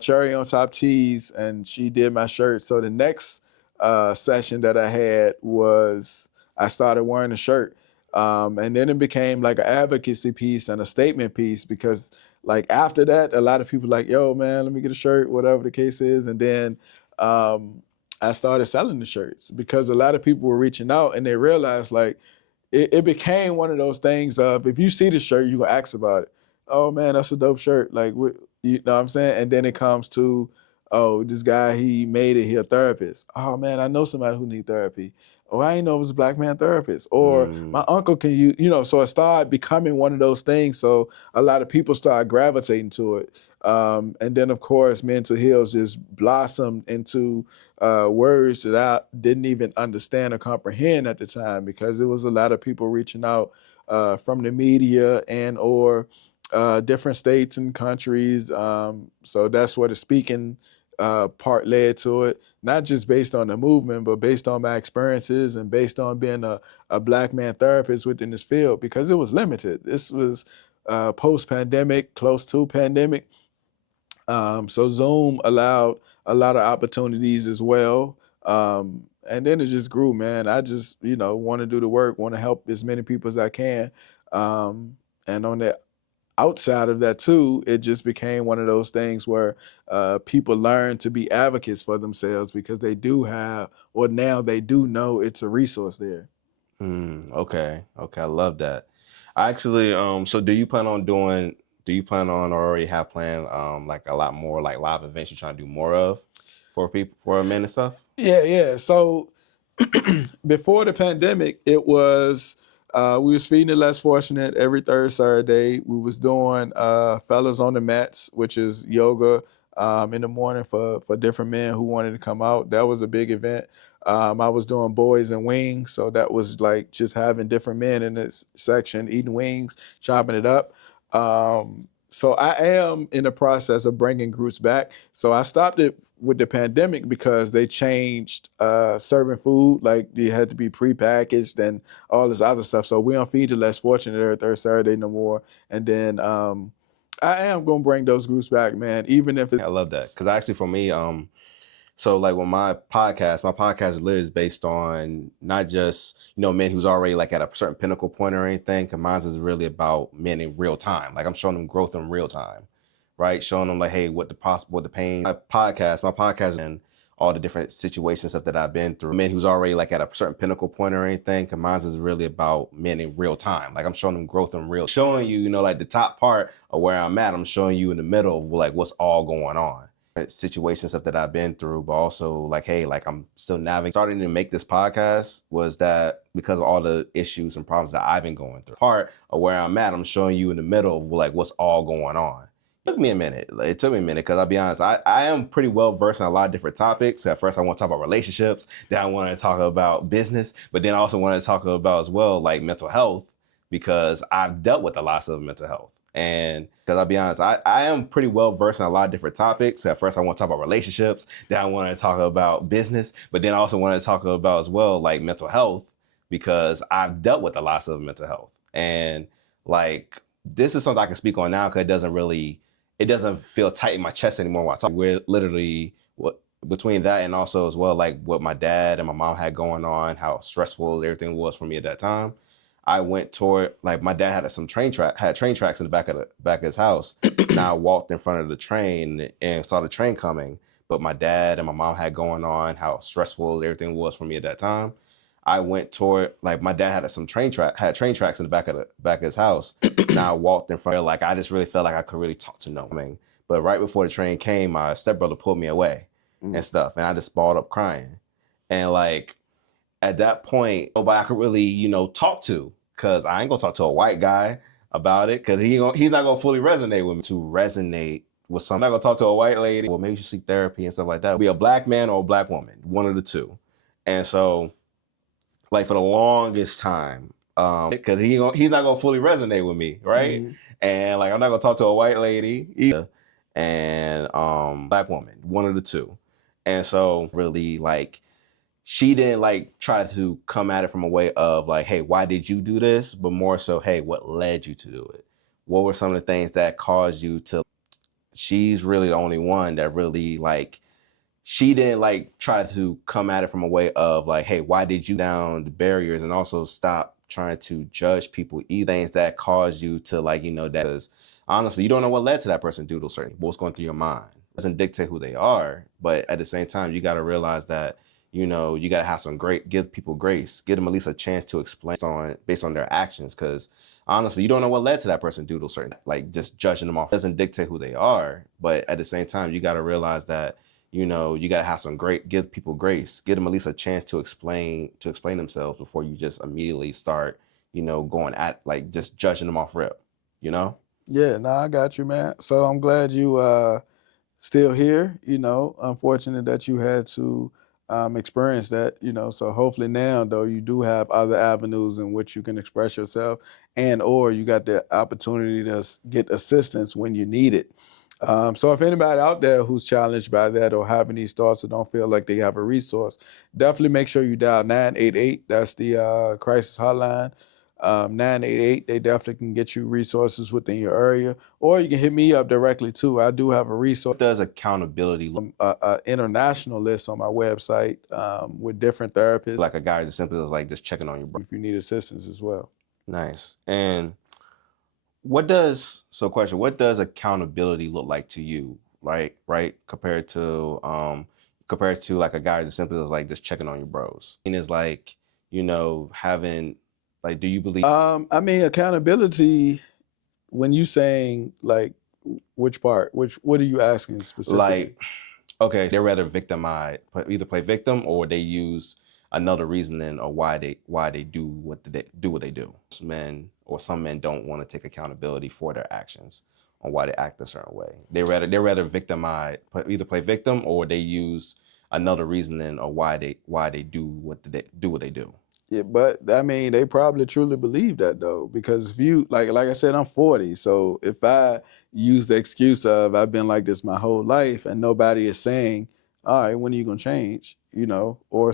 Cherry on Top Tees, and she did my shirt. So the next session that I had was I started wearing a shirt, and then it became like an advocacy piece and a statement piece because like after that, a lot of people like, yo man, let me get a shirt, whatever the case is, and then. I started selling the shirts because a lot of people were reaching out and they realized like it became one of those things of if you see the shirt, you gonna ask about it. Oh man, that's a dope shirt. Like what you know what I'm saying? And then it comes to, oh, this guy he made it, he a therapist. Oh man, I know somebody who need therapy. Oh, I didn't know it was a black man therapist. Or my Mm. uncle can you know, so it started becoming one of those things. So a lot of people started gravitating to it. And then of course mental health just blossomed into words that I didn't even understand or comprehend at the time because there was a lot of people reaching out from the media and or different states and countries. So that's where the speaking part led to it, not just based on the movement, but based on my experiences and based on being a black man therapist within this field because it was limited. This was post-pandemic, close to pandemic. So Zoom allowed a lot of opportunities as well. And then it just grew, man. I just, you know, want to do the work, want to help as many people as I can. And on the outside of that too, it just became one of those things where people learn to be advocates for themselves because they do have, or now they do know it's a resource there. Okay. Okay. I love that. I actually, so do you plan on or already have planned, like a lot more like live events you're trying to do more of for people, for men and stuff? Yeah, yeah. So before the pandemic, it was we was feeding the less fortunate every third Saturday. We was doing fellas on the mats, which is yoga in the morning for different men who wanted to come out. That was a big event. I was doing boys and wings, so that was like just having different men in this section eating wings, chopping it up. So I am in the process of bringing groups back. So I stopped it with the pandemic because they changed serving food, like you had to be prepackaged and all this other stuff. So we don't feed the less fortunate every third Saturday no more. And then I am gonna bring those groups back, man. Even if it's I love that because actually for me, so like when my podcast literally is based on not just, men who's already like at a certain pinnacle point or anything. Cause mine is really about men in real time. Like I'm showing them growth in real time, right? Showing them like, hey, what the pain, my podcast and all the different situations stuff that I've been through. Men who's already like at a certain pinnacle point or anything. Cause mine is really about men in real time. Like I'm showing them growth in showing you, like the top part of where I'm at. I'm showing you in the middle of like what's all going on. situations, stuff that I've been through, but also like, hey, like I'm still navigating. Starting to make this podcast was that because of all the issues and problems that I've been going through. Part of where I'm at, I'm showing you in the middle of like what's all going on. It took me a minute. It took me a minute because I'll be honest, I am pretty well versed in a lot of different topics. At first, I want to talk about relationships. Then I want to talk about business, but then I also want to talk about as well like mental health because I've dealt with a lot of mental health. And because I'll be honest, I am pretty well versed in a lot of different topics. At first, I want to talk about relationships. Then I want to talk about business, but then I also want to talk about as well like mental health because I've dealt with a lot of mental health. And like this is something I can speak on now because it doesn't feel tight in my chest anymore while I talk. We're literally between that and also as well like what my dad and my mom had going on, how stressful everything was for me at that time. I went toward like my dad had train tracks in the back of his house. And I walked in front of the train and saw the train coming. But my dad and my mom had going on, how stressful everything was for me at that time. I went toward like my dad had train tracks in the back of his house. And I walked in front of like I just really felt like I could really talk to no one. But right before the train came, my stepbrother pulled me away and stuff, and I just balled up crying. And like at that point, nobody I could really, talk to because I ain't gonna talk to a white guy about it because he's not gonna fully resonate with me. To resonate with someone, I'm not gonna talk to a white lady. Well, maybe you should seek therapy and stuff like that. Be a black man or a black woman, one of the two. And so, like for the longest time, because he's not gonna fully resonate with me, right? And like I'm not gonna talk to a white lady either, and black woman, one of the two. And so, really like she didn't like try to come at it from a way of like, hey, why did you do this? But more so, hey, what led you to do it? What were some of the things that caused you to? She's really the only one that really like, she didn't like try to come at it from a way of like, hey, why did you down the barriers and also stop trying to judge people, either things that caused you to like, that is honestly, you don't know what led to that person due to certain what's going through your mind. It doesn't dictate who they are, but at the same time, you got to realize that you got to have give people grace, give them at least a chance to explain based on their actions. Because honestly, you don't know what led to that person due to certain, like just judging them off. It doesn't dictate who they are, but at the same time, you got to realize that you got to have give people grace, give them at least a chance to explain themselves before you just immediately start, going at like just judging them off rip, Yeah, no, I got you, man. So I'm glad you still here. Unfortunate that you had to experience that. So hopefully now though you do have other avenues in which you can express yourself, and or you got the opportunity to get assistance when you need it. So if anybody out there who's challenged by that or having these thoughts or don't feel like they have a resource, definitely make sure you dial 988. That's the crisis hotline. 988, they definitely can get you resources within your area, or you can hit me up directly too. I do have a resource. What does accountability look International list on my website with different therapists. like? A guy as simple as like just checking on you, if you need assistance as well. Nice. And what does accountability look like to you? Right, compared to like a guy as simple as like just checking on your bros. And is like, having like, do you believe I mean, accountability, when you saying like which part, what are you asking specifically? like, okay, they're rather either play victim or they use another reasoning or why they do what they do. Some men don't want to take accountability for their actions on why they act a certain way. They're rather either play victim or they use another reasoning or why they do what they do. Yeah, but I mean, they probably truly believe that though, because if you like I said, I'm 40, so if I use the excuse of I've been like this my whole life and nobody is saying, all right, when are you gonna change? Or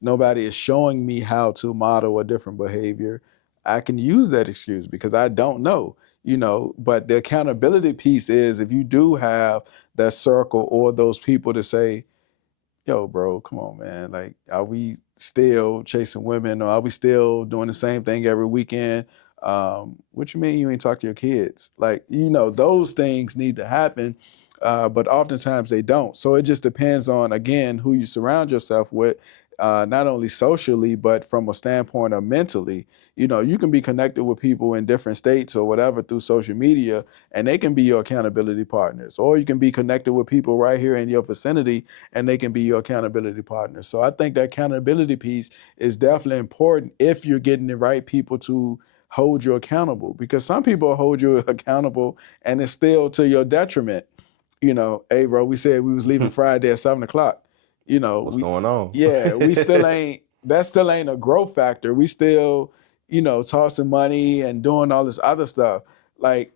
nobody is showing me how to model a different behavior, I can use that excuse because I don't know. But the accountability piece is if you do have that circle or those people to say, yo, bro, come on, man. Like, are we still chasing women or are we still doing the same thing every weekend? What you mean you ain't talk to your kids? Like, those things need to happen, but oftentimes they don't. So it just depends on, again, who you surround yourself with not only socially, but from a standpoint of mentally. You can be connected with people in different states or whatever through social media, and they can be your accountability partners. Or you can be connected with people right here in your vicinity, and they can be your accountability partners. So I think that accountability piece is definitely important if you're getting the right people to hold you accountable, because some people hold you accountable and it's still to your detriment. Hey bro, we said we was leaving Friday at 7 o'clock. What's We going on? Yeah, we still ain't that still ain't a growth factor. We still, tossing money and doing all this other stuff. Like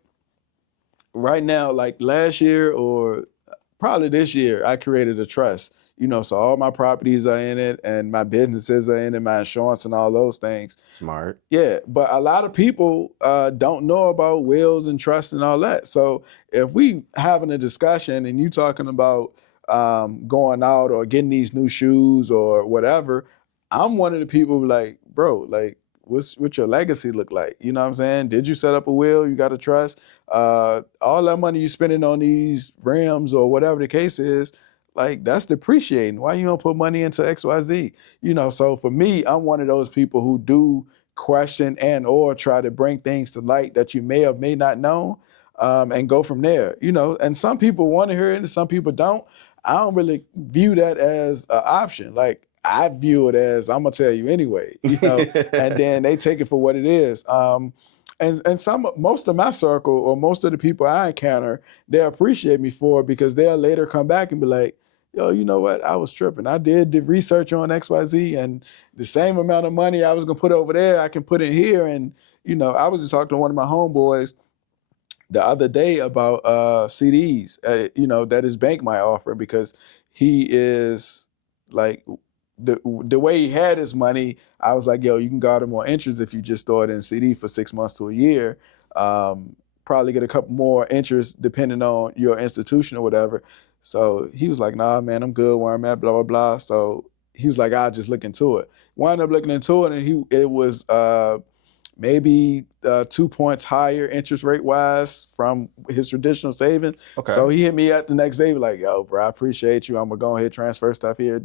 right now, like last year or probably this year, I created a trust. So all my properties are in it and my businesses are in it, my insurance and all those things. Smart. Yeah, but a lot of people don't know about wills and trust and all that. So if we having a discussion and you talking about going out or getting these new shoes or whatever, I'm one of the people like, bro, like, what's your legacy look like? You know what I'm saying? Did you set up a will? You got to trust. All that money you spending on these rims or whatever the case is, like that's depreciating. Why you don't put money into XYZ? So for me, I'm one of those people who do question and or try to bring things to light that you may or may not know, and go from there. And some people want to hear it and some people don't. I don't really view that as an option. Like I view it as I'm gonna tell you anyway, and then they take it for what it is. And most of my circle or most of the people I encounter, they appreciate me for it because they'll later come back and be like, yo, you know what? I was tripping. I did the research on XYZ, and the same amount of money I was gonna put over there, I can put in here. And I was just talking to one of my homeboys the other day about CDs, that his bank might offer, because he is like the way he had his money. I was like, yo, you can garner more interest if you just throw it in CD for 6 months to a year. Probably get a couple more interest depending on your institution or whatever. So he was like, nah, man, I'm good where I'm at, blah, blah, blah. So he was like, I'll just look into it. Wound up looking into it, and it was maybe 2 points higher interest rate wise from his traditional savings. Okay. So he hit me up the next day, like, yo, bro, I appreciate you. I'm gonna go ahead and transfer stuff here.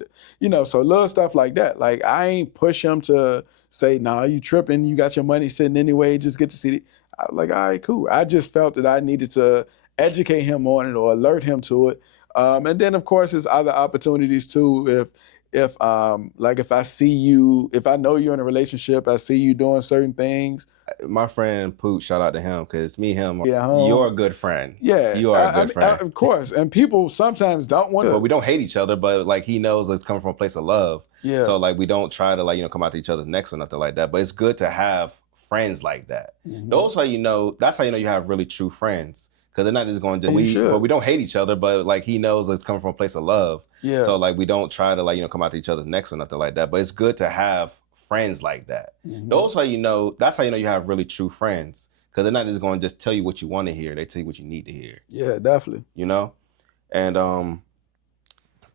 So little stuff like that. Like I ain't push him to say, nah, you tripping. You got your money sitting anyway. Just get to see it. I was like, all right, cool. I just felt that I needed to educate him on it or alert him to it. And then of course there's other opportunities too. If I see you, if I know you're in a relationship, I see you doing certain things. My friend Poot, shout out to him, because me, him, Yeah, you're a good friend. Yeah, you are a good friend. Of course. And people sometimes don't want to. Well, we don't hate each other, but like he knows it's coming from a place of love. Yeah. So like we don't try to come out to each other's necks or nothing like that. But it's good to have friends like that. Mhm. Those are that's how you have really true friends. Because they're not just going to we don't hate each other, but like he knows it's coming from a place of love. Yeah. So like we don't try to come out to each other's necks or nothing like that. But it's good to have friends like that. Mhm. Those are that's how you have really true friends. Because they're not just going to just tell you what you want to hear. They tell you what you need to hear. Yeah, definitely. And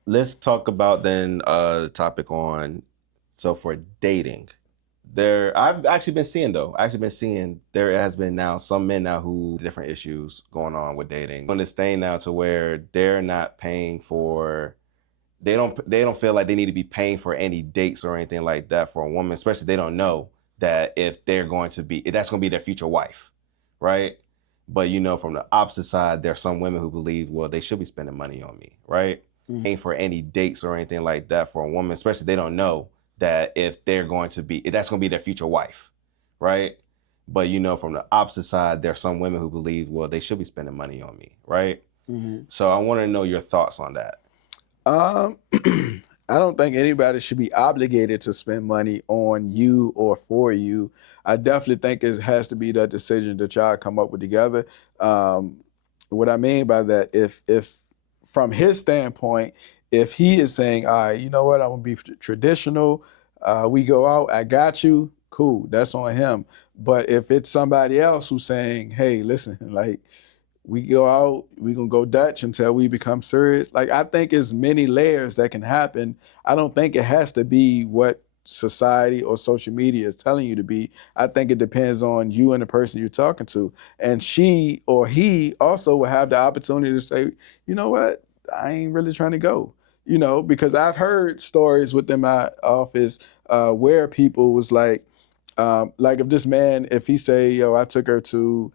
let's talk about then the topic on, so for dating. I've actually been seeing there has been now some men now who different issues going on with dating. On this thing now to where they're not paying for, they don't feel like they need to be paying for any dates or anything like that for a woman, especially they don't know that if that's going to be their future wife, right? But from the opposite side, there are some women who believe, well, they should be spending money on me, right? Mhm. Paying for any dates or anything like that for a woman, especially they don't know that if that's going to be their future wife, right? But from the opposite side, there are some women who believe, well, they should be spending money on me, right? Mhm. So I want to know your thoughts on that. I don't think anybody should be obligated to spend money on you or for you. I definitely think it has to be that decision that y'all come up with together. What I mean by that, if from his standpoint, if he is saying, all right, you know what, I'm gonna be traditional, we go out, I got you, cool, that's on him. But if it's somebody else who's saying, hey, listen, like, we go out, we gonna go Dutch until we become serious. Like I think there's many layers that can happen. I don't think it has to be what society or social media is telling you to be. I think it depends on you and the person you're talking to. And she or he also will have the opportunity to say, you know what, I ain't really trying to go. because I've heard stories within my office where people was like if this man, if he say, yo, I took her to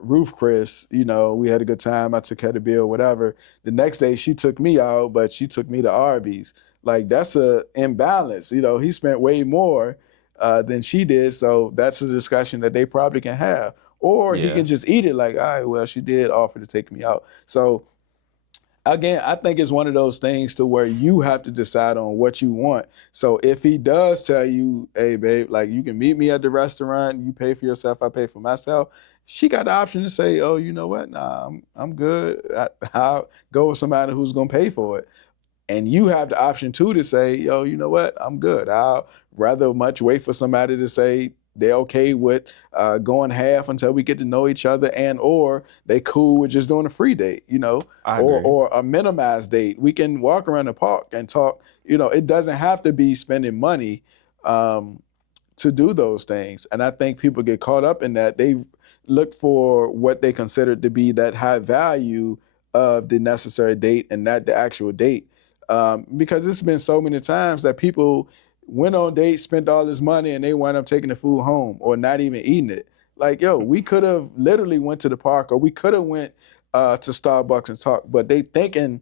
Roof Chris, we had a good time, I took her to bill, whatever. The next day she took me out, but she took me to Arby's. Like, that's a imbalance. He spent way more than she did, so that's a discussion that they probably can have. Or he Yeah. can just eat it like, all right, well, she did offer to take me out. So again, I think it's one of those things to where you have to decide on what you want. So if he does tell you, hey, babe, like, you can meet me at the restaurant, you pay for yourself, I pay for myself, she got the option to say, oh, you know what? Nah, I'm good. I'll go with somebody who's going to pay for it. And you have the option too to say, yo, you know what? I'm good. I'll rather much wait for somebody to say they're okay with going half until we get to know each other, and or they cool with just doing a free date, I agree. or a minimized date. We can walk around the park and talk. It doesn't have to be spending money to do those things. And I think people get caught up in that. They look for what they consider to be that high value of the necessary date and not the actual date. Because it's been so many times that people went on dates, spent all this money, and they wind up taking the food home or not even eating it. Like, yo, we could have literally went to the park, or we could have went to Starbucks and talked, but they thinking,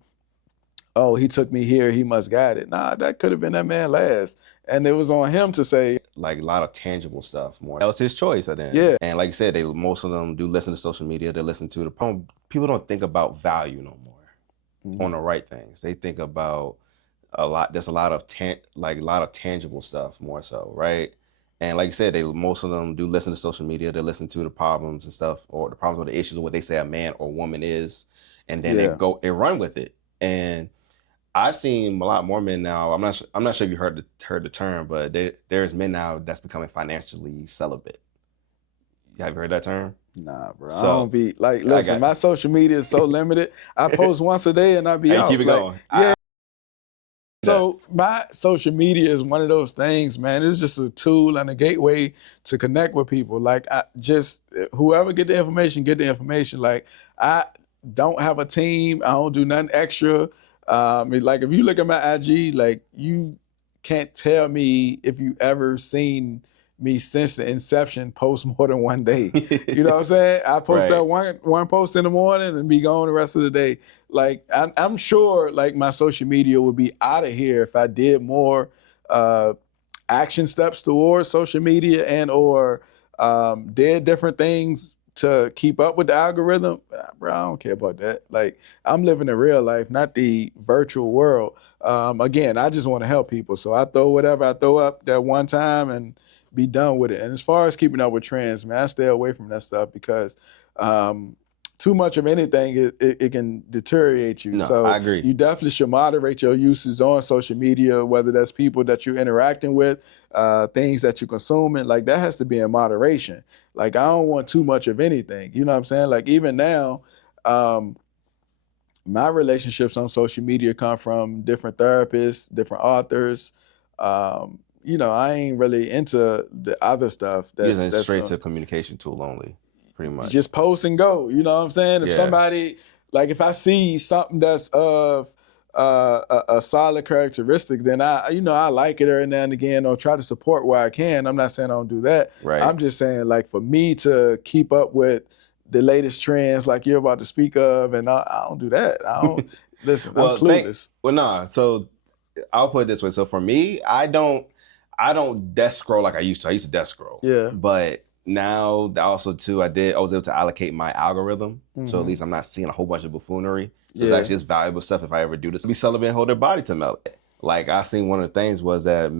oh, he took me here, he must got it. Nah, that could have been that man last. And it was on him to say, like, a lot of tangible stuff more. That was his choice at the end. Yeah. And like you said, most of them do listen to social media. They listen to people don't think about value no more on the right things. They think about there's a lot of tangible stuff more so, right? And like you said, most of them do listen to social media. They listen to the problems and stuff, or the problems or the issues of what they say a man or woman is, and then they run with it. And I've seen a lot more men now. I'm not sure if you heard the term, but there's men now that's becoming financially celibate. Have you heard that term? Nah, bro. So, I don't be like, listen, my social media is so limited. I post once a day and I be hey, out. keep it going. Yeah. So my social media is one of those things, man. It's just a tool and a gateway to connect with people. Like, whoever get the information. Like, I don't have a team. I don't do nothing extra. Like, if you look at my IG, like, you can't tell me if you ever seen me since the inception post more than one day. You know what I'm saying? I post that one post in the morning and be gone the rest of the day. Like, I'm sure, like, my social media would be out of here if I did more action steps towards social media and or did different things to keep up with the algorithm. Bro, I don't care about that. Like, I'm living in real life, not the virtual world. Again, I just want to help people. So I throw whatever I throw up that one time and be done with it. And as far as keeping up with trends, man, I stay away from that stuff because too much of anything, it can deteriorate you. No, so I agree. You definitely should moderate your uses on social media, whether that's people that you're interacting with, things that you're consuming. Like, that has to be in moderation. Like, I don't want too much of anything. You know what I'm saying? Like, even now, my relationships on social media come from different therapists, different authors. I ain't really into the other stuff. That's straight to communication tool only, pretty much. Just post and go. You know what I'm saying? If somebody, like, if I see something that's of a solid characteristic, then I like it every now and again, or try to support where I can. I'm not saying I don't do that. Right. I'm just saying, like, for me to keep up with the latest trends like you're about to speak of, and I don't do that. I don't listen. I'm clueless. So I'll put it this way. So for me, I don't desk scroll like I used to. I used to desk scroll. Yeah. But now also too, I was able to allocate my algorithm. So at least I'm not seeing a whole bunch of buffoonery. So it's actually just valuable stuff if I ever do this. Be celibate and hold their body to melt. Like, I seen one of the things was that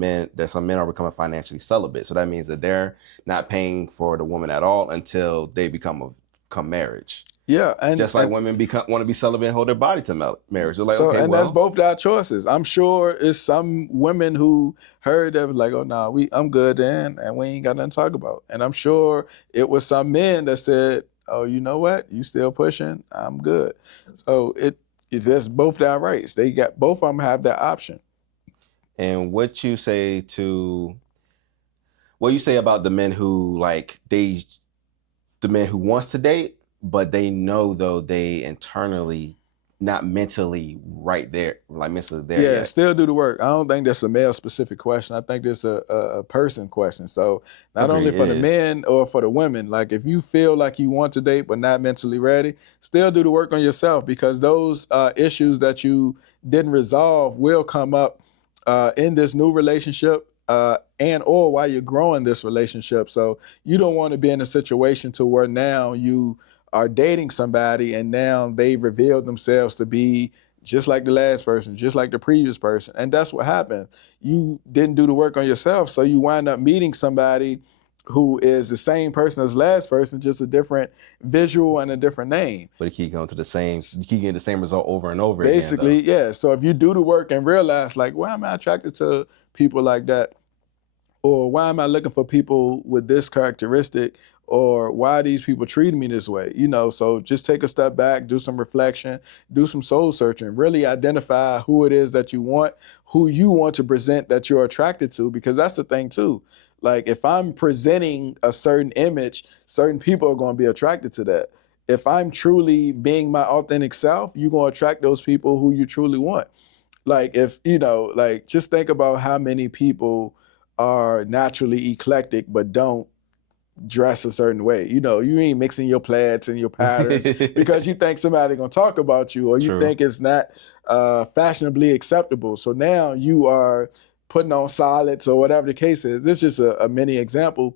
some men are becoming financially celibate. So that means that they're not paying for the woman at all until they become marriage. Yeah, and just like women want to be celibate and hold their body to marriage. They're like, that's both our choices. I'm sure it's some women who heard that was like, oh no, I'm good then, and we ain't got nothing to talk about. And I'm sure it was some men that said, oh, you know what, you still pushing, I'm good. So it's just both our rights. Both of them have that option. And what you say about the men who the men who wants to date, but they know though they internally not mentally right there, like mentally there Yeah, yet. still do the work. I don't think that's a male specific question. I think it's a person question. So not only Agreed, for it the is. men or for the women, like if you feel like you want to date but not mentally ready, still do the work on yourself, because those issues that you didn't resolve will come up in this new relationship, and or while you're growing this relationship. So you don't want to be in a situation to where now you are dating somebody and now they reveal themselves to be just like the last person, just like the previous person. And that's what happened. You didn't do the work on yourself. So you wind up meeting somebody who is the same person as the last person, just a different visual and a different name. But you keep going to the same, you keep getting the same result over and over again, though. Basically, yeah. So if you do the work and realize, like, why am I attracted to people like that? Or why am I looking for people with this characteristic? Or why are these people treating me this way? So just take a step back, do some reflection, do some soul searching, really identify who it is that you want, who you want to present that you're attracted to, because that's the thing too. Like if I'm presenting a certain image, certain people are going to be attracted to that. If I'm truly being my authentic self, you're going to attract those people who you truly want. Like if like just think about how many people are naturally eclectic but don't dress a certain way. You ain't mixing your plaids and your patterns because you think somebody gonna talk about you, or you True. think it's not fashionably acceptable. So now you are putting on solids or whatever the case is. This is just a mini example.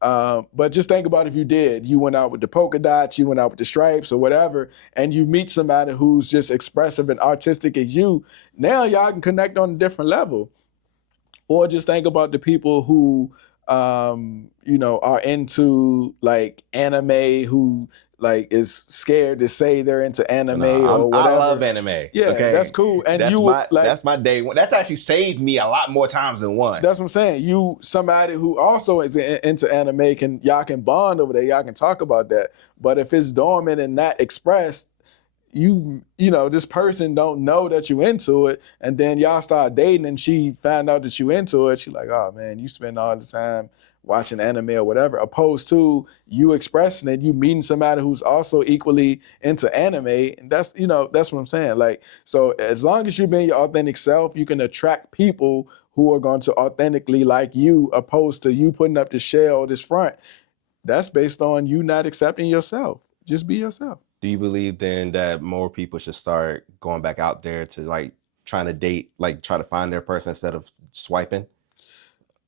But just think about if you went out with the polka dots, you went out with the stripes or whatever, and you meet somebody who's just expressive and artistic as you. Now y'all can connect on a different level. Or just think about the people who are into like anime, who like is scared to say they're into anime No, or I whatever. love anime. Yeah, Okay, that's cool. And that's my day one. That's actually saved me a lot more times than one. That's what I'm saying. Somebody who also is into anime, y'all can bond over there. Y'all can talk about that. But if it's dormant and not expressed, this person don't know that you into it, and then y'all start dating and she found out that you into it. She's like, oh man, you spend all the time watching anime or whatever, opposed to you expressing it, you meeting somebody who's also equally into anime. And that's what I'm saying. Like, so as long as you're being your authentic self, you can attract people who are going to authentically like you, opposed to you putting up this shell, this front. That's based on you not accepting yourself. Just be yourself. Do you believe then that more people should start going back out there to like trying to date, like try to find their person instead of swiping?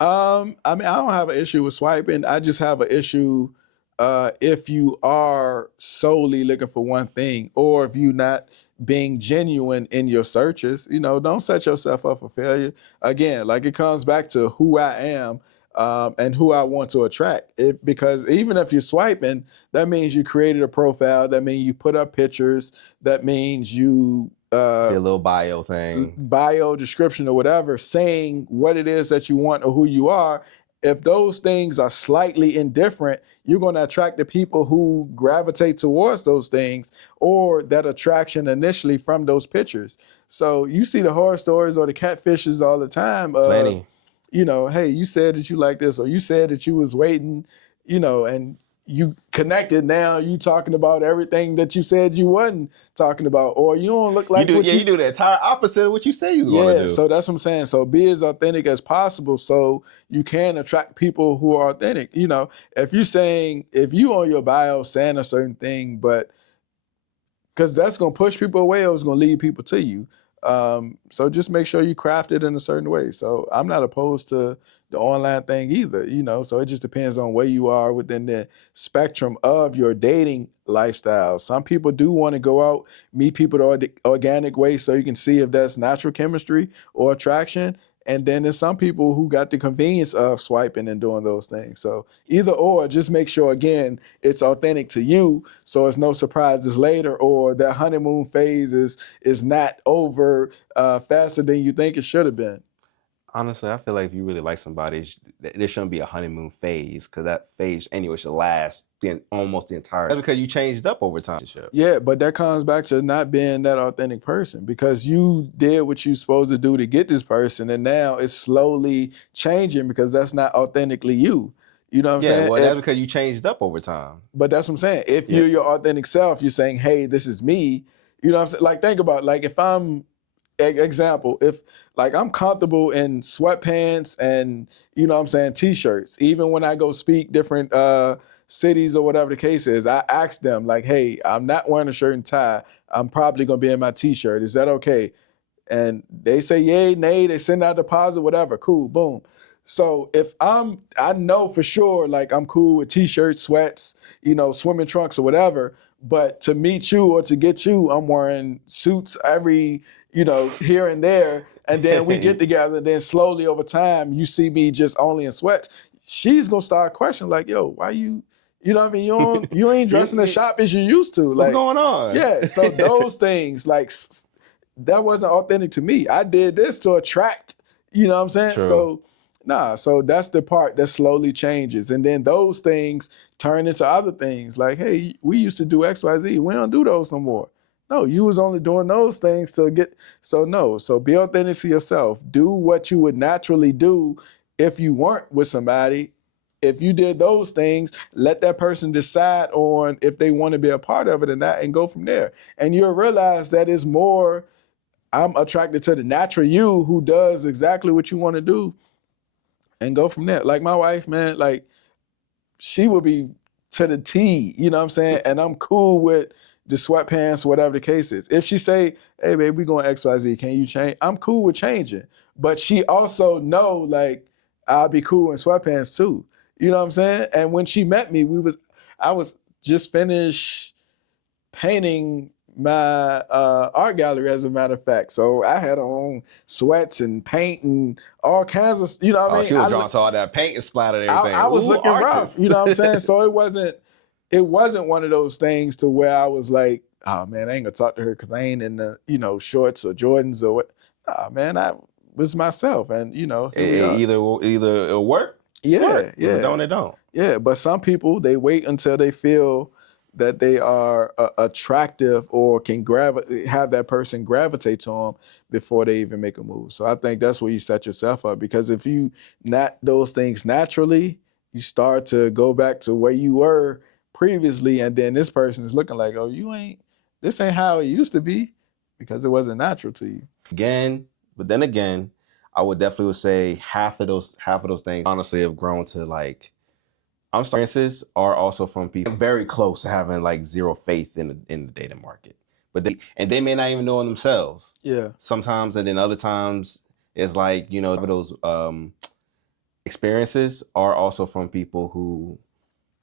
I mean, I don't have an issue with swiping. I just have an issue if you are solely looking for one thing, or if you're not being genuine in your searches. Don't set yourself up for failure. Again, like it comes back to who I am, and who I want to attract. Because even if you're swiping, that means you created a profile. That means you put up pictures. That means you Your little bio thing. bio description or whatever, saying what it is that you want or who you are. If those things are slightly indifferent, you're going to attract the people who gravitate towards those things, or that attraction initially from those pictures. So you see the horror stories or the catfishes all the time. Plenty. Hey, you said that you like this, or you said that you was waiting, and you connected. Now you talking about everything that you said you wasn't talking about, or you don't look like you do the entire opposite of what you say you was going to do. So that's what I'm saying. So be as authentic as possible, so you can attract people who are authentic. If you on your bio saying a certain thing, but because that's going to push people away, or it's going to lead people to you. So just make sure you craft it in a certain way. So I'm not opposed to the online thing either, so it just depends on where you are within the spectrum of your dating lifestyle. Some people do want to go out, meet people the organic way, so you can see if that's natural chemistry or attraction. And then there's some people who got the convenience of swiping and doing those things. So either or, just make sure, again, it's authentic to you, so it's no surprises later, or that honeymoon phase is not over faster than you think it should have been. Honestly, I feel like if you really like somebody, there shouldn't be a honeymoon phase, because that phase anyway should last almost the entire. That's because you changed up over time. Yeah, but that comes back to not being that authentic person, because you did what you're supposed to do to get this person, and now it's slowly changing because that's not authentically you. You know what I'm saying? Yeah, well, that's because you changed up over time. But that's what I'm saying. If you're your authentic self, you're saying, hey, this is me. You know what I'm saying? Like, think about it. Like, if I'm, example, if like I'm comfortable in sweatpants and, you know what I'm saying, t-shirts, even when I go speak different cities or whatever the case is, I ask them like, hey, I'm not wearing a shirt and tie. I'm probably gonna be in my t-shirt. Is that okay? And they say yay, nay, they send out a deposit, whatever, cool, boom. So if I know for sure, like I'm cool with t-shirts, sweats, you know, swimming trunks or whatever, but to meet you or to get you, I'm wearing suits every, you know, here and there. And then we get together, and then slowly over time, you see me just only in sweats. She's gonna start questioning, like, yo, why you know what I mean? You ain't dressing as sharp as you used to. What's Like, going on? yeah, so those things, like, that wasn't authentic to me. I did this to attract, you know what I'm saying? True. So, so that's the part that slowly changes. And then those things turn into other things like, hey, we used to do XYZ. We don't do those no more. No, you was only doing those things to get, so no. So be authentic to yourself. Do what you would naturally do if you weren't with somebody. If you did those things, let that person decide on if they want to be a part of it or not, and go from there. And you'll realize that is more, I'm attracted to the natural you who does exactly what you want to do, and go from there. Like my wife, man, like she will be to the T, you know what I'm saying? And I'm cool with the sweatpants, whatever the case is. If she say, hey babe, we going XYZ, can you change? I'm cool with changing. But she also know, like, I'll be cool in sweatpants too. You know what I'm saying? And when she met me, I was just finished painting my art gallery, as a matter of fact. So I had on sweats and paint and all kinds of, you know what I mean? She was drawn to all that paint and splattered and everything. I was Ooh, looking rough, you know what I'm saying? So it wasn't one of those things to where I was like, oh man, I ain't gonna talk to her because I ain't in the, you know, shorts or Jordans or what. Nah, man, I was myself, and you know, here we are. Either it'll work. Yeah. If it don't, it don't. Yeah, but some people, they wait until they feel that they are attractive or can have that person gravitate to them before they even make a move. So I think that's where you set yourself up, because if you not those things naturally, you start to go back to where you were previously, and then this person is looking like, oh, this ain't how it used to be, because it wasn't natural to you. But then again, I would definitely say half of those things honestly have grown to like, I'm starting experiences are also from people very close to having like zero faith in the dating market. But they may not even know it themselves. Yeah. Sometimes, and then other times it's like, those experiences are also from people who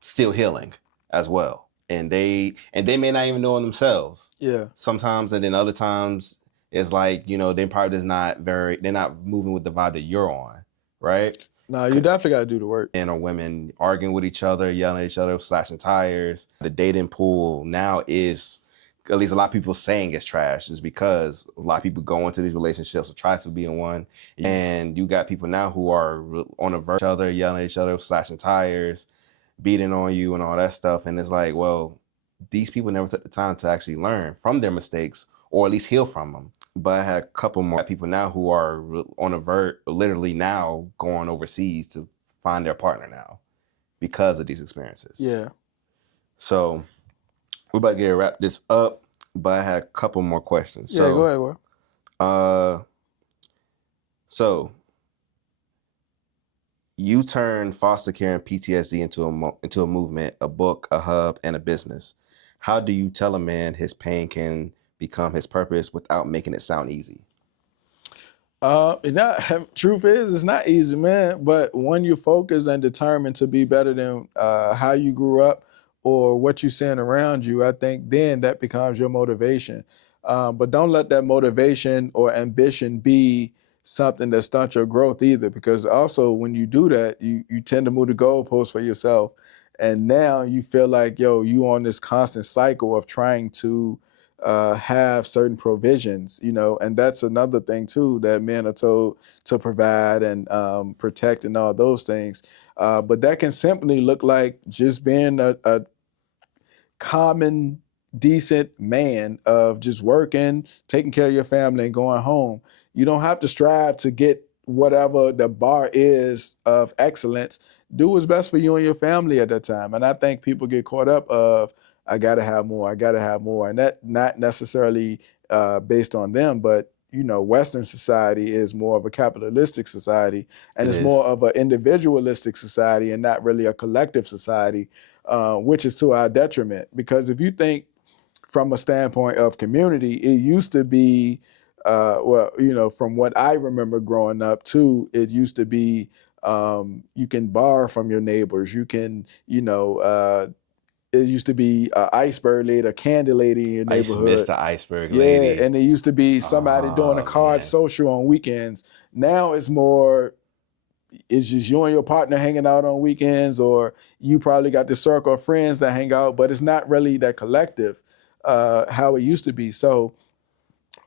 still healing as well. And they may not even know it themselves. Yeah. Sometimes, and then other times it's like, they probably they're not moving with the vibe that you're on, right? No, you definitely got to do the work. Men or women arguing with each other, yelling at each other, slashing tires. The dating pool now is, at least a lot of people saying it's trash, is because a lot of people go into these relationships or try to be in one. And you got people now who are on the verge of each other, yelling at each other, slashing tires, beating on you and all that stuff. And it's like, well, these people never took the time to actually learn from their mistakes or at least heal from them. But I had a couple more people now who are on the verge, literally now going overseas to find their partner now because of these experiences. Yeah. So we're about to wrap this up, but I had a couple more questions. Yeah, go ahead, bro. So you turned foster care and PTSD into a movement, a book, a hub, and a business. How do you tell a man his pain can become his purpose without making it sound easy? Truth is, it's not easy, man. But when you're focused and determined to be better than how you grew up or what you're seeing around you, I think then that becomes your motivation. But don't let that motivation or ambition be something that stunts your growth either, because also when you do that, you tend to move the goalposts for yourself. And now you feel like, you on this constant cycle of trying to have certain provisions, and that's another thing too, that men are told to provide and protect and all those things. But that can simply look like just being a common, decent man of just working, taking care of your family, and going home. You don't have to strive to get whatever the bar is of excellence. Do what's best for you and your family at that time. And I think people get caught up of, I gotta have more. I gotta have more, and that not necessarily based on them, but Western society is more of a capitalistic society, and It it's more is. of an individualistic society, and not really a collective society, which is to our detriment. Because if you think from a standpoint of community, it used to be, well, from what I remember growing up too, it used to be you can borrow from your neighbors. You can, it used to be an iceberg lady, a candy lady in your I used to miss neighborhood. the iceberg Yeah, lady. and it used to be somebody doing a Oh card man. social on weekends. Now it's more, it's just you and your partner hanging out on weekends, or you probably got this circle of friends that hang out, but it's not really that collective how it used to be. So,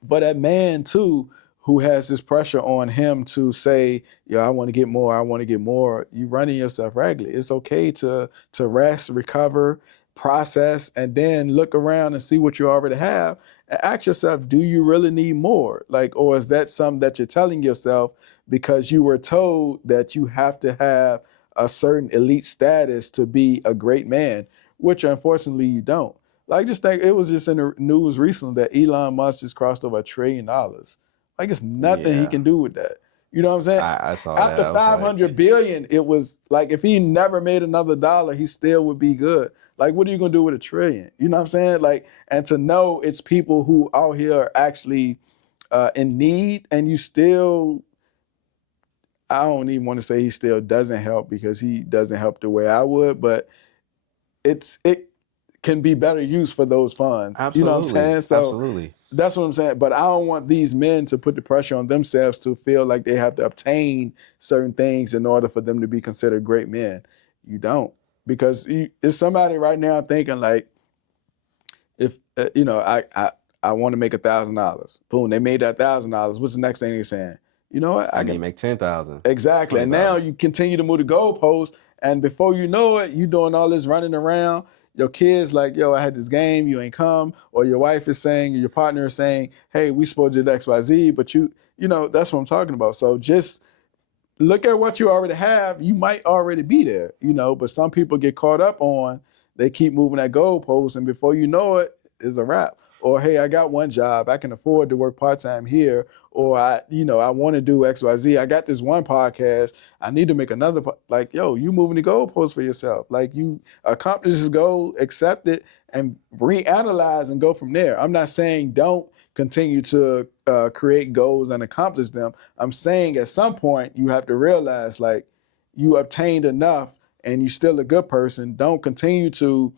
but that man too, who has this pressure on him to say, "Yo, I want to get more. I want to get more." You running yourself ragged. It's okay to rest, recover, process, and then look around and see what you already have, and ask yourself, "Do you really need more? Like, or is that something that you're telling yourself because you were told that you have to have a certain elite status to be a great man, which unfortunately you don't." Like, just think, it was just in the news recently that Elon Musk just crossed over $1 trillion. Like, it's nothing he Yeah. can do with that. You know what I'm saying? I saw that. After I was like, 500 billion, it was like if he never made another dollar, he still would be good. Like, what are you gonna do with $1 trillion? You know what I'm saying? Like, and to know it's people who out here are actually in need, and you still, I don't even want to say he still doesn't help, because he doesn't help the way I would, but it can be better used for those funds. You know what I'm absolutely, saying? So absolutely. that's what I'm saying. But I don't want these men to put the pressure on themselves to feel like they have to obtain certain things in order for them to be considered great men. You don't. Because there's somebody right now thinking like, if I want to make $1,000. Boom, they made that $1,000. What's the next thing they're saying? You know what? I I need to can make 10,000, exactly. And now 20,000. you continue to move the goalposts, and before you know it, you doing all this running around. Your kids like, yo, I had this game, you ain't come, or your wife is saying, or your partner is saying, hey, we supposed to do XYZ, but that's what I'm talking about. So just look at what you already have. You might already be there, but some people get caught up on, they keep moving that goalpost, and before you know it, it's a wrap. Or hey, I got one job, I can afford to work part-time here, or I want to do XYZ. I got this one podcast, I need to make another like, yo, you moving the goalpost for yourself. Like, you accomplish this goal, accept it, and reanalyze and go from there. I'm not saying don't continue to create goals and accomplish them. I'm saying at some point you have to realize, like, you obtained enough and you're still a good person. Don't continue to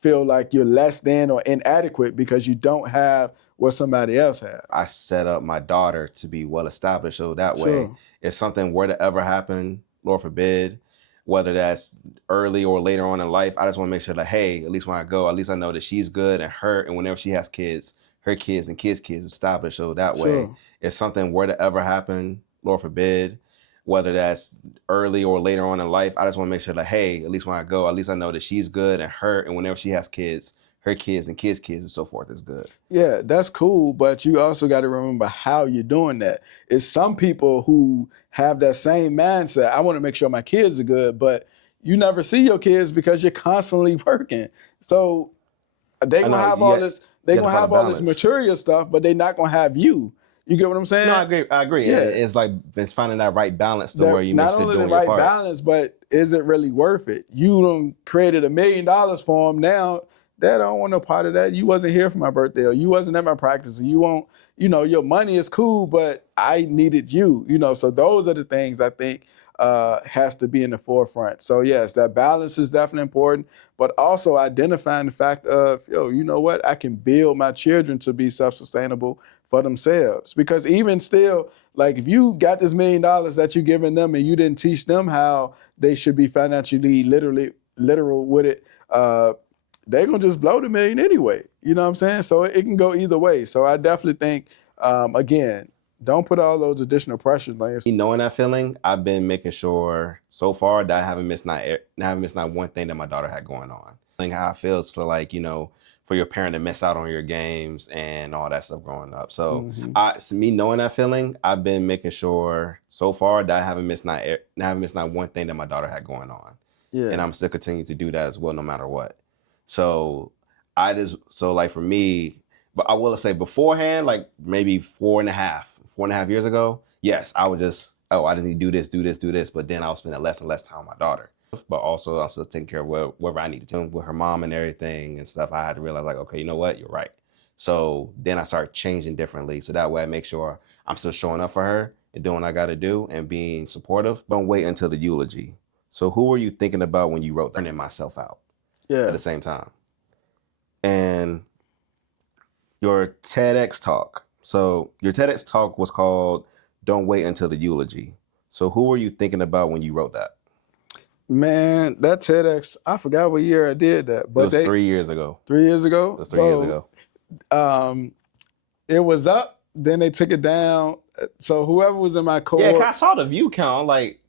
feel like you're less than or inadequate because you don't have what somebody else has. I set up my daughter to be well established, so that way, Sure. if something were to ever happen, Lord forbid, whether that's early or later on in life, I just want to make sure that, hey, at least when I go, at least I know that she's good, and whenever she has kids, her kids and kids established, so that way, Sure. if something were to ever happen, Lord forbid, whether that's early or later on in life, I just want to make sure that, hey, at least when I go, at least I know that she's good, and whenever she has kids, her kids and kids and so forth is good. Yeah, that's cool, but you also got to remember how you're doing that. It's some people who have that same mindset. I want to make sure my kids are good, but you never see your kids because you're constantly working. So they I gonna know have all you this. They got to gonna find a have all this balance. material stuff, but they're not gonna have you. You get what I'm No, I saying? agree. I agree. Yeah. It's like it's finding that right balance to where That you make not sure only the doing your right part. balance, but is it really worth it? You done created $1 million for them. Now, Dad, I don't want no part of that. You wasn't here for my birthday, or you wasn't at my practice, or you won't. Your money is cool, but I needed you. So those are the things I think has to be in the forefront. So yes, that balance is definitely important, but also identifying the fact of, yo, you know what? I can build my children to be self-sustainable for themselves. Because even still, like, if you got this $1 million that you're giving them and you didn't teach them how they should be financially literal with it, they're gonna just blow the million anyway. You know what I'm saying? So it can go either way. So I definitely think, again, don't put all those additional pressures on yourself. Knowing that feeling, I've been making sure so far that I haven't missed not one thing that my daughter had going on. Like how it feels to, like, for your parent to miss out on your games and all that stuff growing up. So Mm-hmm. me knowing that feeling, I've been making sure so far that I haven't missed not one thing that my daughter had going on. And Yeah. I'm still continuing to do that as well, no matter what. So like for me, but I will say beforehand, like maybe 4.5 years ago, yes, I would just, oh, I just need to do this, do this, do this. But then I was spending less and less time with my daughter. But also I'm still taking care of whatever I need to do with her mom and everything and stuff. I had to realize like, okay, you know what? You're right. So then I started changing differently. So that way I make sure I'm still showing up for her and doing what I got to do and being supportive. Don't wait until the eulogy. So who were you thinking about when you wrote turning myself out at the same time? And your TEDx talk. So your TEDx talk was called Don't Wait Until the Eulogy. So who were you thinking about when you wrote that? Man, that TEDx, I forgot what year I did that, but it was 3 years ago. 3 years ago? It was 3 years ago. It was up, then they took it down. So whoever was in my cohort. Yeah, I saw the view count. Like,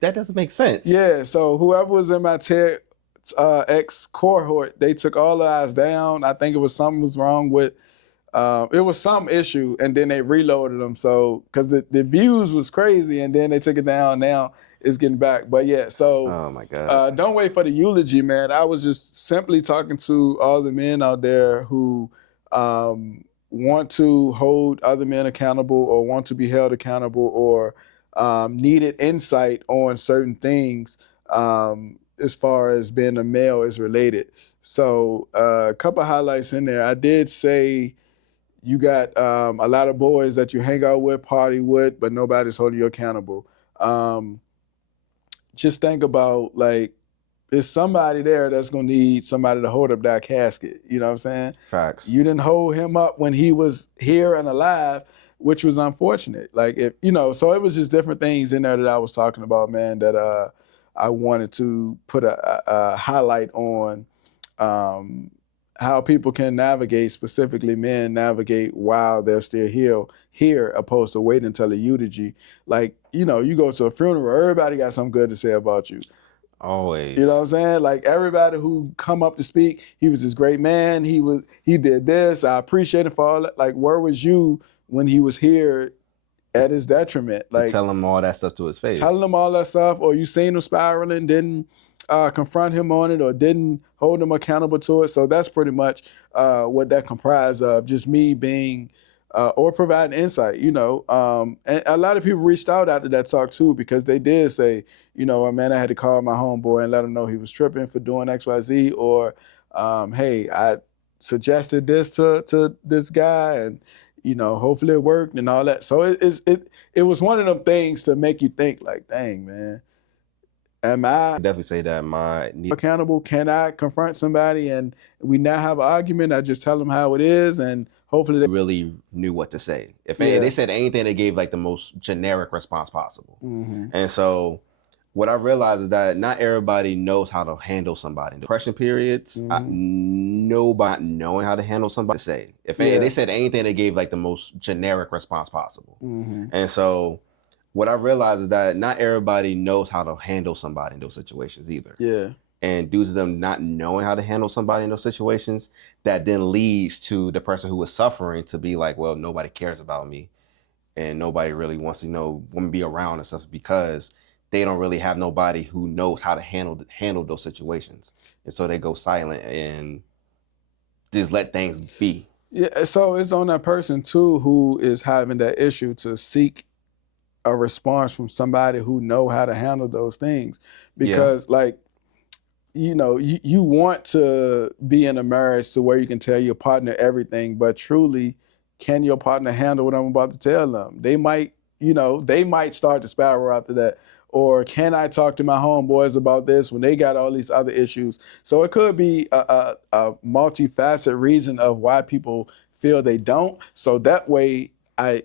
that doesn't make sense. Yeah, so whoever was in my TEDx cohort, they took all the eyes down. I think it was something was wrong with, it was some issue, and then they reloaded them. So, because the views was crazy, and then they took it down. Now it's getting back. But yeah, so oh my God. Don't wait for the eulogy, man. I was just simply talking to all the men out there who want to hold other men accountable or want to be held accountable or needed insight on certain things as far as being a male is related. So a couple highlights in there. I did say you got a lot of boys that you hang out with, party with, but nobody's holding you accountable. Just think about, like, there's somebody there that's going to need somebody to hold up that casket. You know what I'm saying? Facts. You didn't hold him up when he was here and alive, which was unfortunate. Like, if you know, so it was just different things in there that I was talking about, man, that I wanted to put a highlight on how people can navigate, specifically men navigate while they're still here, opposed to waiting until the eulogy. Like, you know, you go to a funeral, everybody got something good to say about you. Always. You know what I'm saying? Like, everybody who come up to speak, he was this great man. He did this. I appreciate him for all that. Like, where was you when he was here at his detriment? Like, to tell him all that stuff to his face. Telling him all that stuff, or you seen him spiraling, didn't confront him on it, or didn't hold him accountable to it. So that's pretty much what that comprised of, just me being or providing insight, you know. And a lot of people reached out after that talk too, because they did say, you know, man, I had to call my homeboy and let him know he was tripping for doing XYZ, or hey, I suggested this to this guy, and you know, hopefully it worked and all that. So it was one of them things to make you think, like, dang, man, am I definitely say that accountable? Can I confront somebody and we now have an argument? I just tell them how it is, and hopefully they really knew what to say. If they said anything, they gave like the most generic response possible. Mm-hmm. And so what I realized is that not everybody knows how to handle somebody. Depression periods, nobody knowing how to handle somebody to say. If they said anything, they gave like the most generic response possible. Mm-hmm. And so what I realized is that not everybody knows how to handle somebody in those situations either. Yeah. And due to them not knowing how to handle somebody in those situations, that then leads to the person who is suffering to be like, well, nobody cares about me and nobody really wants to want to be around and stuff, because they don't really have nobody who knows how to handle those situations. And so they go silent and just let things be. Yeah, so it's on that person too who is having that issue to seek a response from somebody who know how to handle those things. Because like, you know, you want to be in a marriage to where you can tell your partner everything, but truly, can your partner handle what I'm about to tell them? They might, you know, they might start to spiral after that. Or can I talk to my homeboys about this when they got all these other issues? So it could be a multifaceted reason of why people feel they don't. So that way,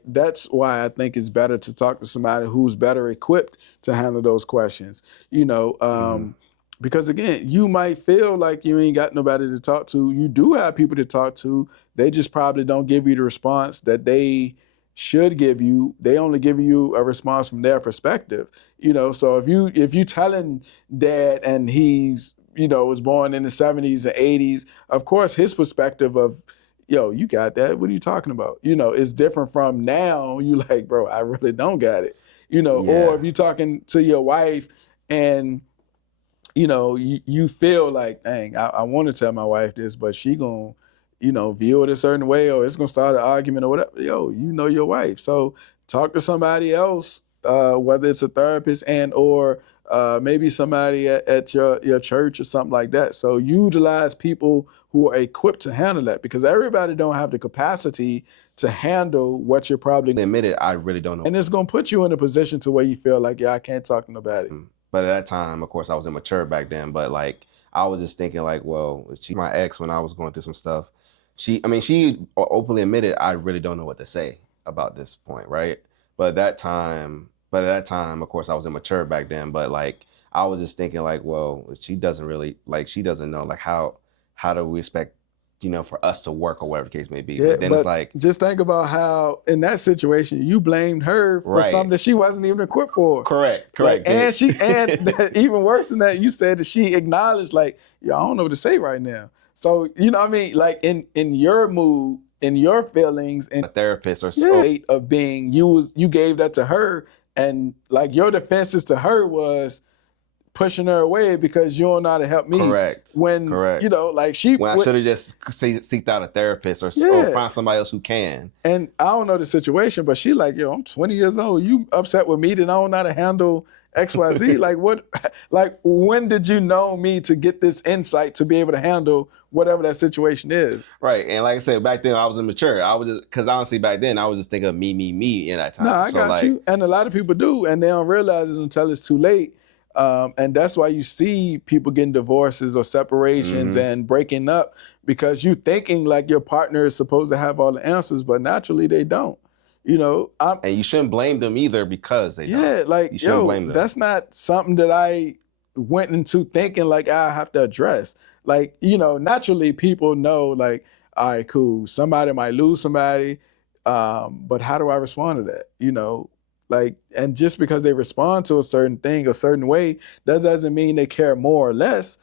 that's why I think it's better to talk to somebody who's better equipped to handle those questions. You know, because again, you might feel like you ain't got nobody to talk to. You do have people to talk to. They just probably don't give you the response that they should give you. They only give you a response from their perspective. You know, so if you telling dad and he's, you know, was born in the 70s and 80s, of course his perspective of, yo, you got that? What are you talking about? You know, it's different from now. You like, bro, I really don't got it. You know, or if you're talking to your wife and you feel like, dang, I want to tell my wife this, but she gonna, view it a certain way, or it's gonna start an argument or whatever. Yo, your wife. So talk to somebody else, whether it's a therapist and or maybe somebody at your church or something like that. So utilize people who are equipped to handle that, because everybody don't have the capacity to handle what you're probably Admit it, I really don't know. and it's gonna put you in a position to where you feel like, yeah, I can't talk to nobody. But at that time, of course, I was immature back then. But like, I was just thinking like, well, she my ex when I was going through some stuff. She openly admitted I really don't know what to say about this point, right? But at that time, of course, I was immature back then. But like, I was just thinking like, well, she doesn't know like how do we expect, for us to work or whatever the case may be. Yeah, but then it's like, just think about how in that situation you blamed her for something that she wasn't even equipped for. Correct. Like, and even worse than that, you said that she acknowledged, like, I don't know what to say right now. So you know what I mean? Like in your mood, in your feelings, and a therapist or state of being, you gave that to her, and like your defenses to her was pushing her away because you don't know how to help me. Correct. When like when I should have just seeked out a therapist or find somebody else who can. And I don't know the situation, but she like, yo, I'm 20 years old. You upset with me that I don't know how to handle XYZ? Like what? Like when did you know me to get this insight to be able to handle whatever that situation is? Right. And like I said, back then I was immature. I was just, because honestly back then I was just thinking of me in that time. No, I got you. And a lot of people do, and they don't realize it until it's too late. And that's why you see people getting divorces or separations and breaking up, because you thinking like your partner is supposed to have all the answers, but naturally they don't. And you shouldn't blame them either because they don't. Yeah, like, you shouldn't blame them. That's not something that I went into thinking like I have to address. Like, naturally people know like, all right, cool. Somebody might lose somebody, but how do I respond to that? Like, and just because they respond to a certain thing a certain way, that doesn't mean they care more or less,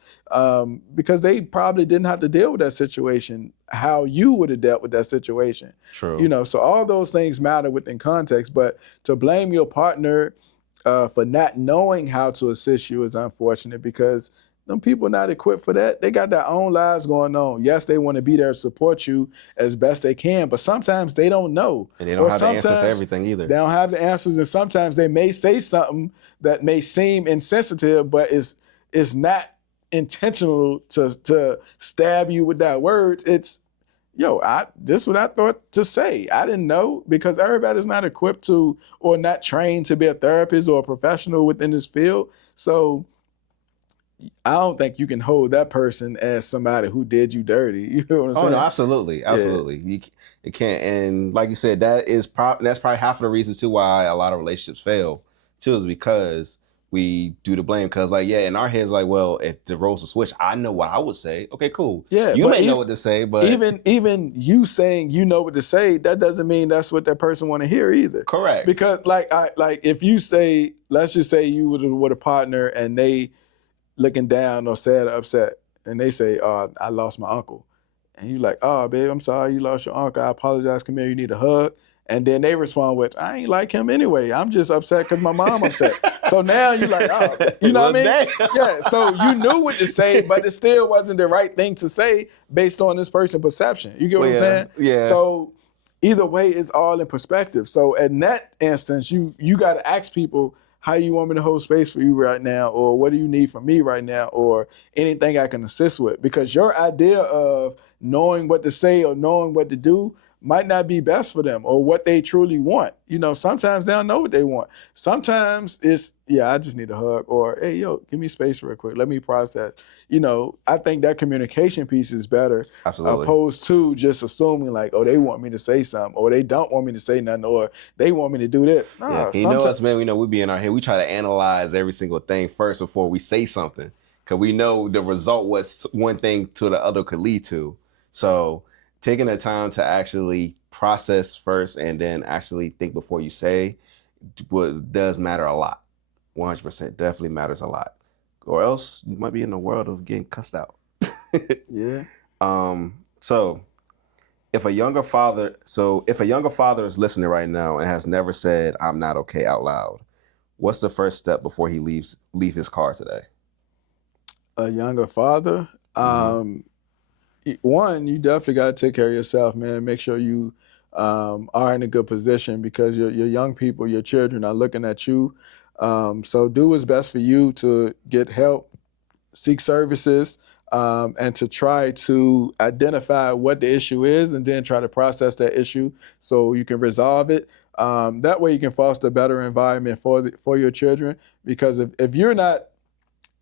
because they probably didn't have to deal with that situation how you would have dealt with that situation. True. So all those things matter within context, but to blame your partner for not knowing how to assist you is unfortunate, because them people not equipped for that. They got their own lives going on. Yes, they want to be there to support you as best they can, but sometimes they don't know. And they don't have the answers to everything either. They don't have the answers, and sometimes they may say something that may seem insensitive, but it's not intentional to stab you with that word. It's, this is what I thought to say. I didn't know, because everybody's not equipped to or not trained to be a therapist or a professional within this field. So I don't think you can hold that person as somebody who did you dirty. You know what I'm saying? Oh no, absolutely. Yeah. You can't. And like you said, that's probably half of the reason too why a lot of relationships fail too, is because we do the blame. Because like, in our heads, like, well, if the roles were switched, I know what I would say. Okay, cool. Yeah, you may know what to say, but even you saying you know what to say, that doesn't mean that's what that person want to hear either. Correct. Because like if you say, let's just say you were with a partner and they looking down or sad or upset, and they say, I lost my uncle. And you like, oh, babe, I'm sorry you lost your uncle. I apologize. Come here, you need a hug. And then they respond with, I ain't like him anyway. I'm just upset because my mom upset. So now you like, oh, you know what I mean? Yeah, so you knew what to say, but it still wasn't the right thing to say based on this person's perception. You get what I'm saying? Yeah. So either way, it's all in perspective. So in that instance, you got to ask people, how you want me to hold space for you right now, or what do you need from me right now, or anything I can assist with? Because your idea of knowing what to say or knowing what to do might not be best for them or what they truly want. Sometimes they don't know what they want. Sometimes it's, I just need a hug, or, hey, yo, give me space real quick. Let me process. I think that communication piece is better. Absolutely. Opposed to just assuming like, oh, they want me to say something, or they don't want me to say nothing, or they want me to do this. Nah, you know us, man, we be in our head. We try to analyze every single thing first before we say something, because we know the result was one thing to the other could lead to. So taking the time to actually process first and then actually think before you say does matter a lot. 100% definitely matters a lot. Or else you might be in the world of getting cussed out. Yeah. So if a younger father is listening right now and has never said I'm not okay out loud, what's the first step before he leave his car today? A younger father. Hmm. One, you definitely got to take care of yourself, man. Make sure you are in a good position because your young people, your children are looking at you. So do what's best for you to get help, seek services, and to try to identify what the issue is and then try to process that issue so you can resolve it. That way you can foster a better environment for your children, because if you're not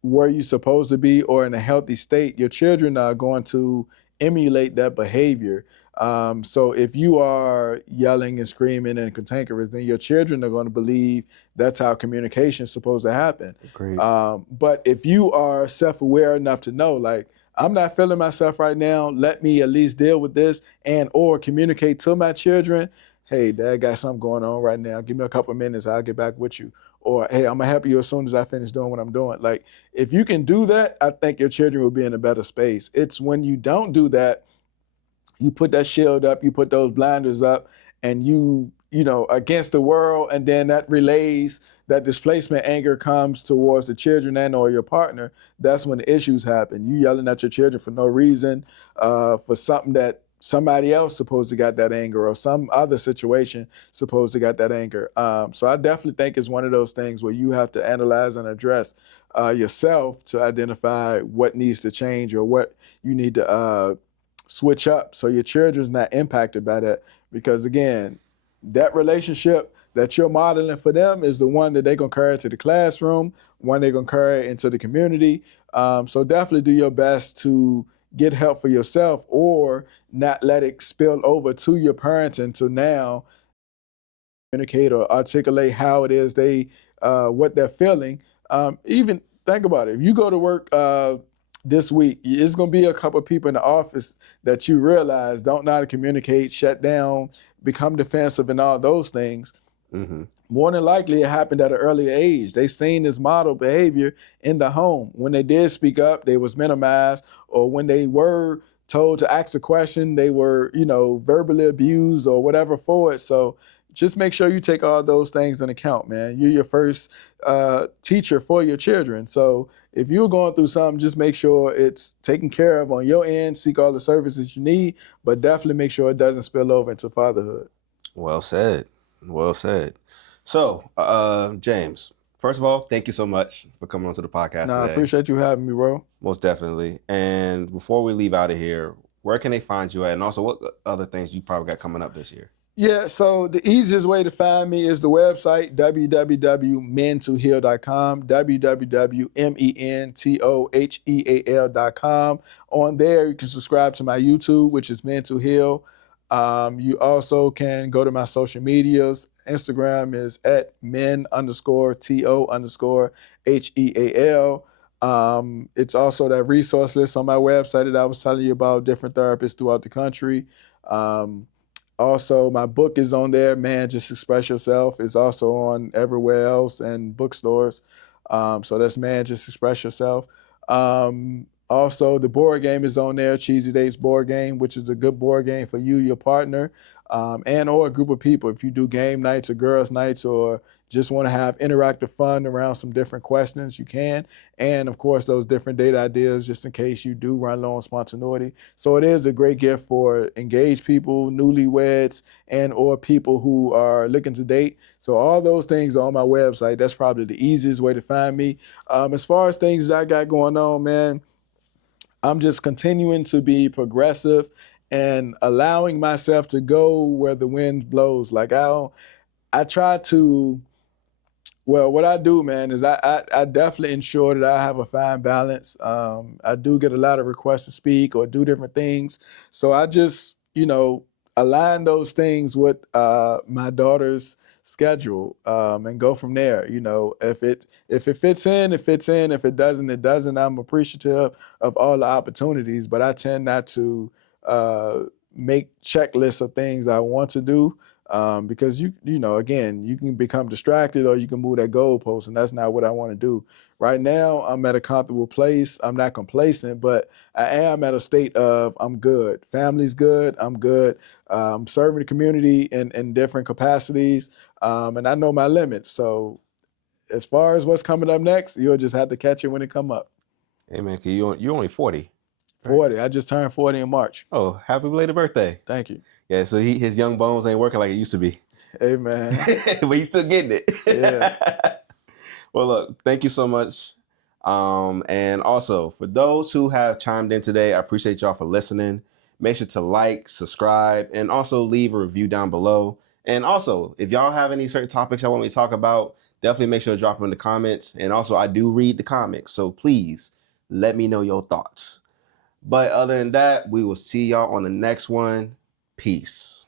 where you're supposed to be or in a healthy state, your children are going to emulate that behavior. So if you are yelling and screaming and cantankerous, then your children are going to believe that's how communication is supposed to happen. Great. But if you are self-aware enough to know, like, I'm not feeling myself right now, let me at least deal with this and or communicate to my children, hey, dad got something going on right now, give me a couple of minutes, I'll get back with you. Or, hey, I'm gonna help you as soon as I finish doing what I'm doing. Like, if you can do that, I think your children will be in a better space. It's when you don't do that, you put that shield up, you put those blinders up, and you know, against the world, and then that relays, that displacement anger comes towards the children and or your partner. That's when the issues happen. You yelling at your children for no reason, for something that somebody else supposed to got that anger, or some other situation supposed to got that anger. So I definitely think it's one of those things where you have to analyze and address yourself to identify what needs to change or what you need to switch up so your children's not impacted by that. Because again, that relationship that you're modeling for them is the one that they're gonna carry to the classroom, one they're gonna carry into the community. So definitely do your best to get help for yourself, or not let it spill over to your parents until now communicate or articulate how it is they what they're feeling. Even think about it. If you go to work this week, it's going to be a couple of people in the office that you realize don't know how to communicate, shut down, become defensive, and all those things. Hmm. More than likely, it happened at an earlier age. They seen this model behavior in the home. When they did speak up, they was minimized, or when they were told to ask a question, they were, you know, verbally abused or whatever for it. So just make sure you take all those things in account, man. You're your first teacher for your children. So if you're going through something, just make sure it's taken care of on your end. Seek all the services you need, but definitely make sure it doesn't spill over into fatherhood. Well said. Well said. So, James, first of all, thank you so much for coming onto the podcast Now, I today. appreciate you having me, bro. Most definitely. And before we leave out of here, where can they find you at? And also, what other things you probably got coming up this year? Yeah, so the easiest way to find me is the website www.mentoheal.com, www.mentoheal.com. On there, you can subscribe to my YouTube, which is Men to Heal. You also can go to my social medias. Instagram is at men underscore to underscore HEAL. It's also that resource list on my website that I was telling you about, different therapists throughout the country. Um, Also, my book is on there, Man, Just Express Yourself. It's also on everywhere else and bookstores. So that's Man, Just Express Yourself. Also, the board game is on there, Cheesy Dates board game, which is a good board game for you, your partner, and or a group of people. If you do game nights or girls nights, or just want to have interactive fun around some different questions, you can. And of course, those different date ideas, just in case you do run low on spontaneity. So it is a great gift for engaged people, newlyweds, and or people who are looking to date. So all those things are on my website. That's probably the easiest way to find me. As far as things that I got going on, man, I'm just continuing to be progressive and allowing myself to go where the wind blows. Like, I try to, well, what I do, man, is I definitely ensure that I have a fine balance. I do get a lot of requests to speak or do different things. So I just, you know, align those things with my daughter's schedule, and go from there. You know, if it fits in, it fits in. If it doesn't, it doesn't. I'm appreciative of all the opportunities, but I tend not to uh, make checklists of things I want to do, because you know, again, you can become distracted or you can move that goalpost, and that's not what I want to do. Right now, I'm at a comfortable place. I'm not complacent, but I am at a state of I'm good. Family's good. I'm good. Serving the community in different capacities, and I know my limits. So as far as what's coming up next, you'll just have to catch it when it come up. Hey man, you only 40. Right? 40. I just turned 40 in March. Oh, happy belated birthday. Thank you. Yeah, so his young bones ain't working like it used to be. Hey, man. But he's still getting it. Yeah. Well, look, thank you so much. And also, for those who have chimed in today, I appreciate y'all for listening. Make sure to like, subscribe, and also leave a review down below. And also, if y'all have any certain topics y'all want me to talk about, definitely make sure to drop them in the comments. And also, I do read the comics, so please let me know your thoughts. But other than that, we will see y'all on the next one. Peace.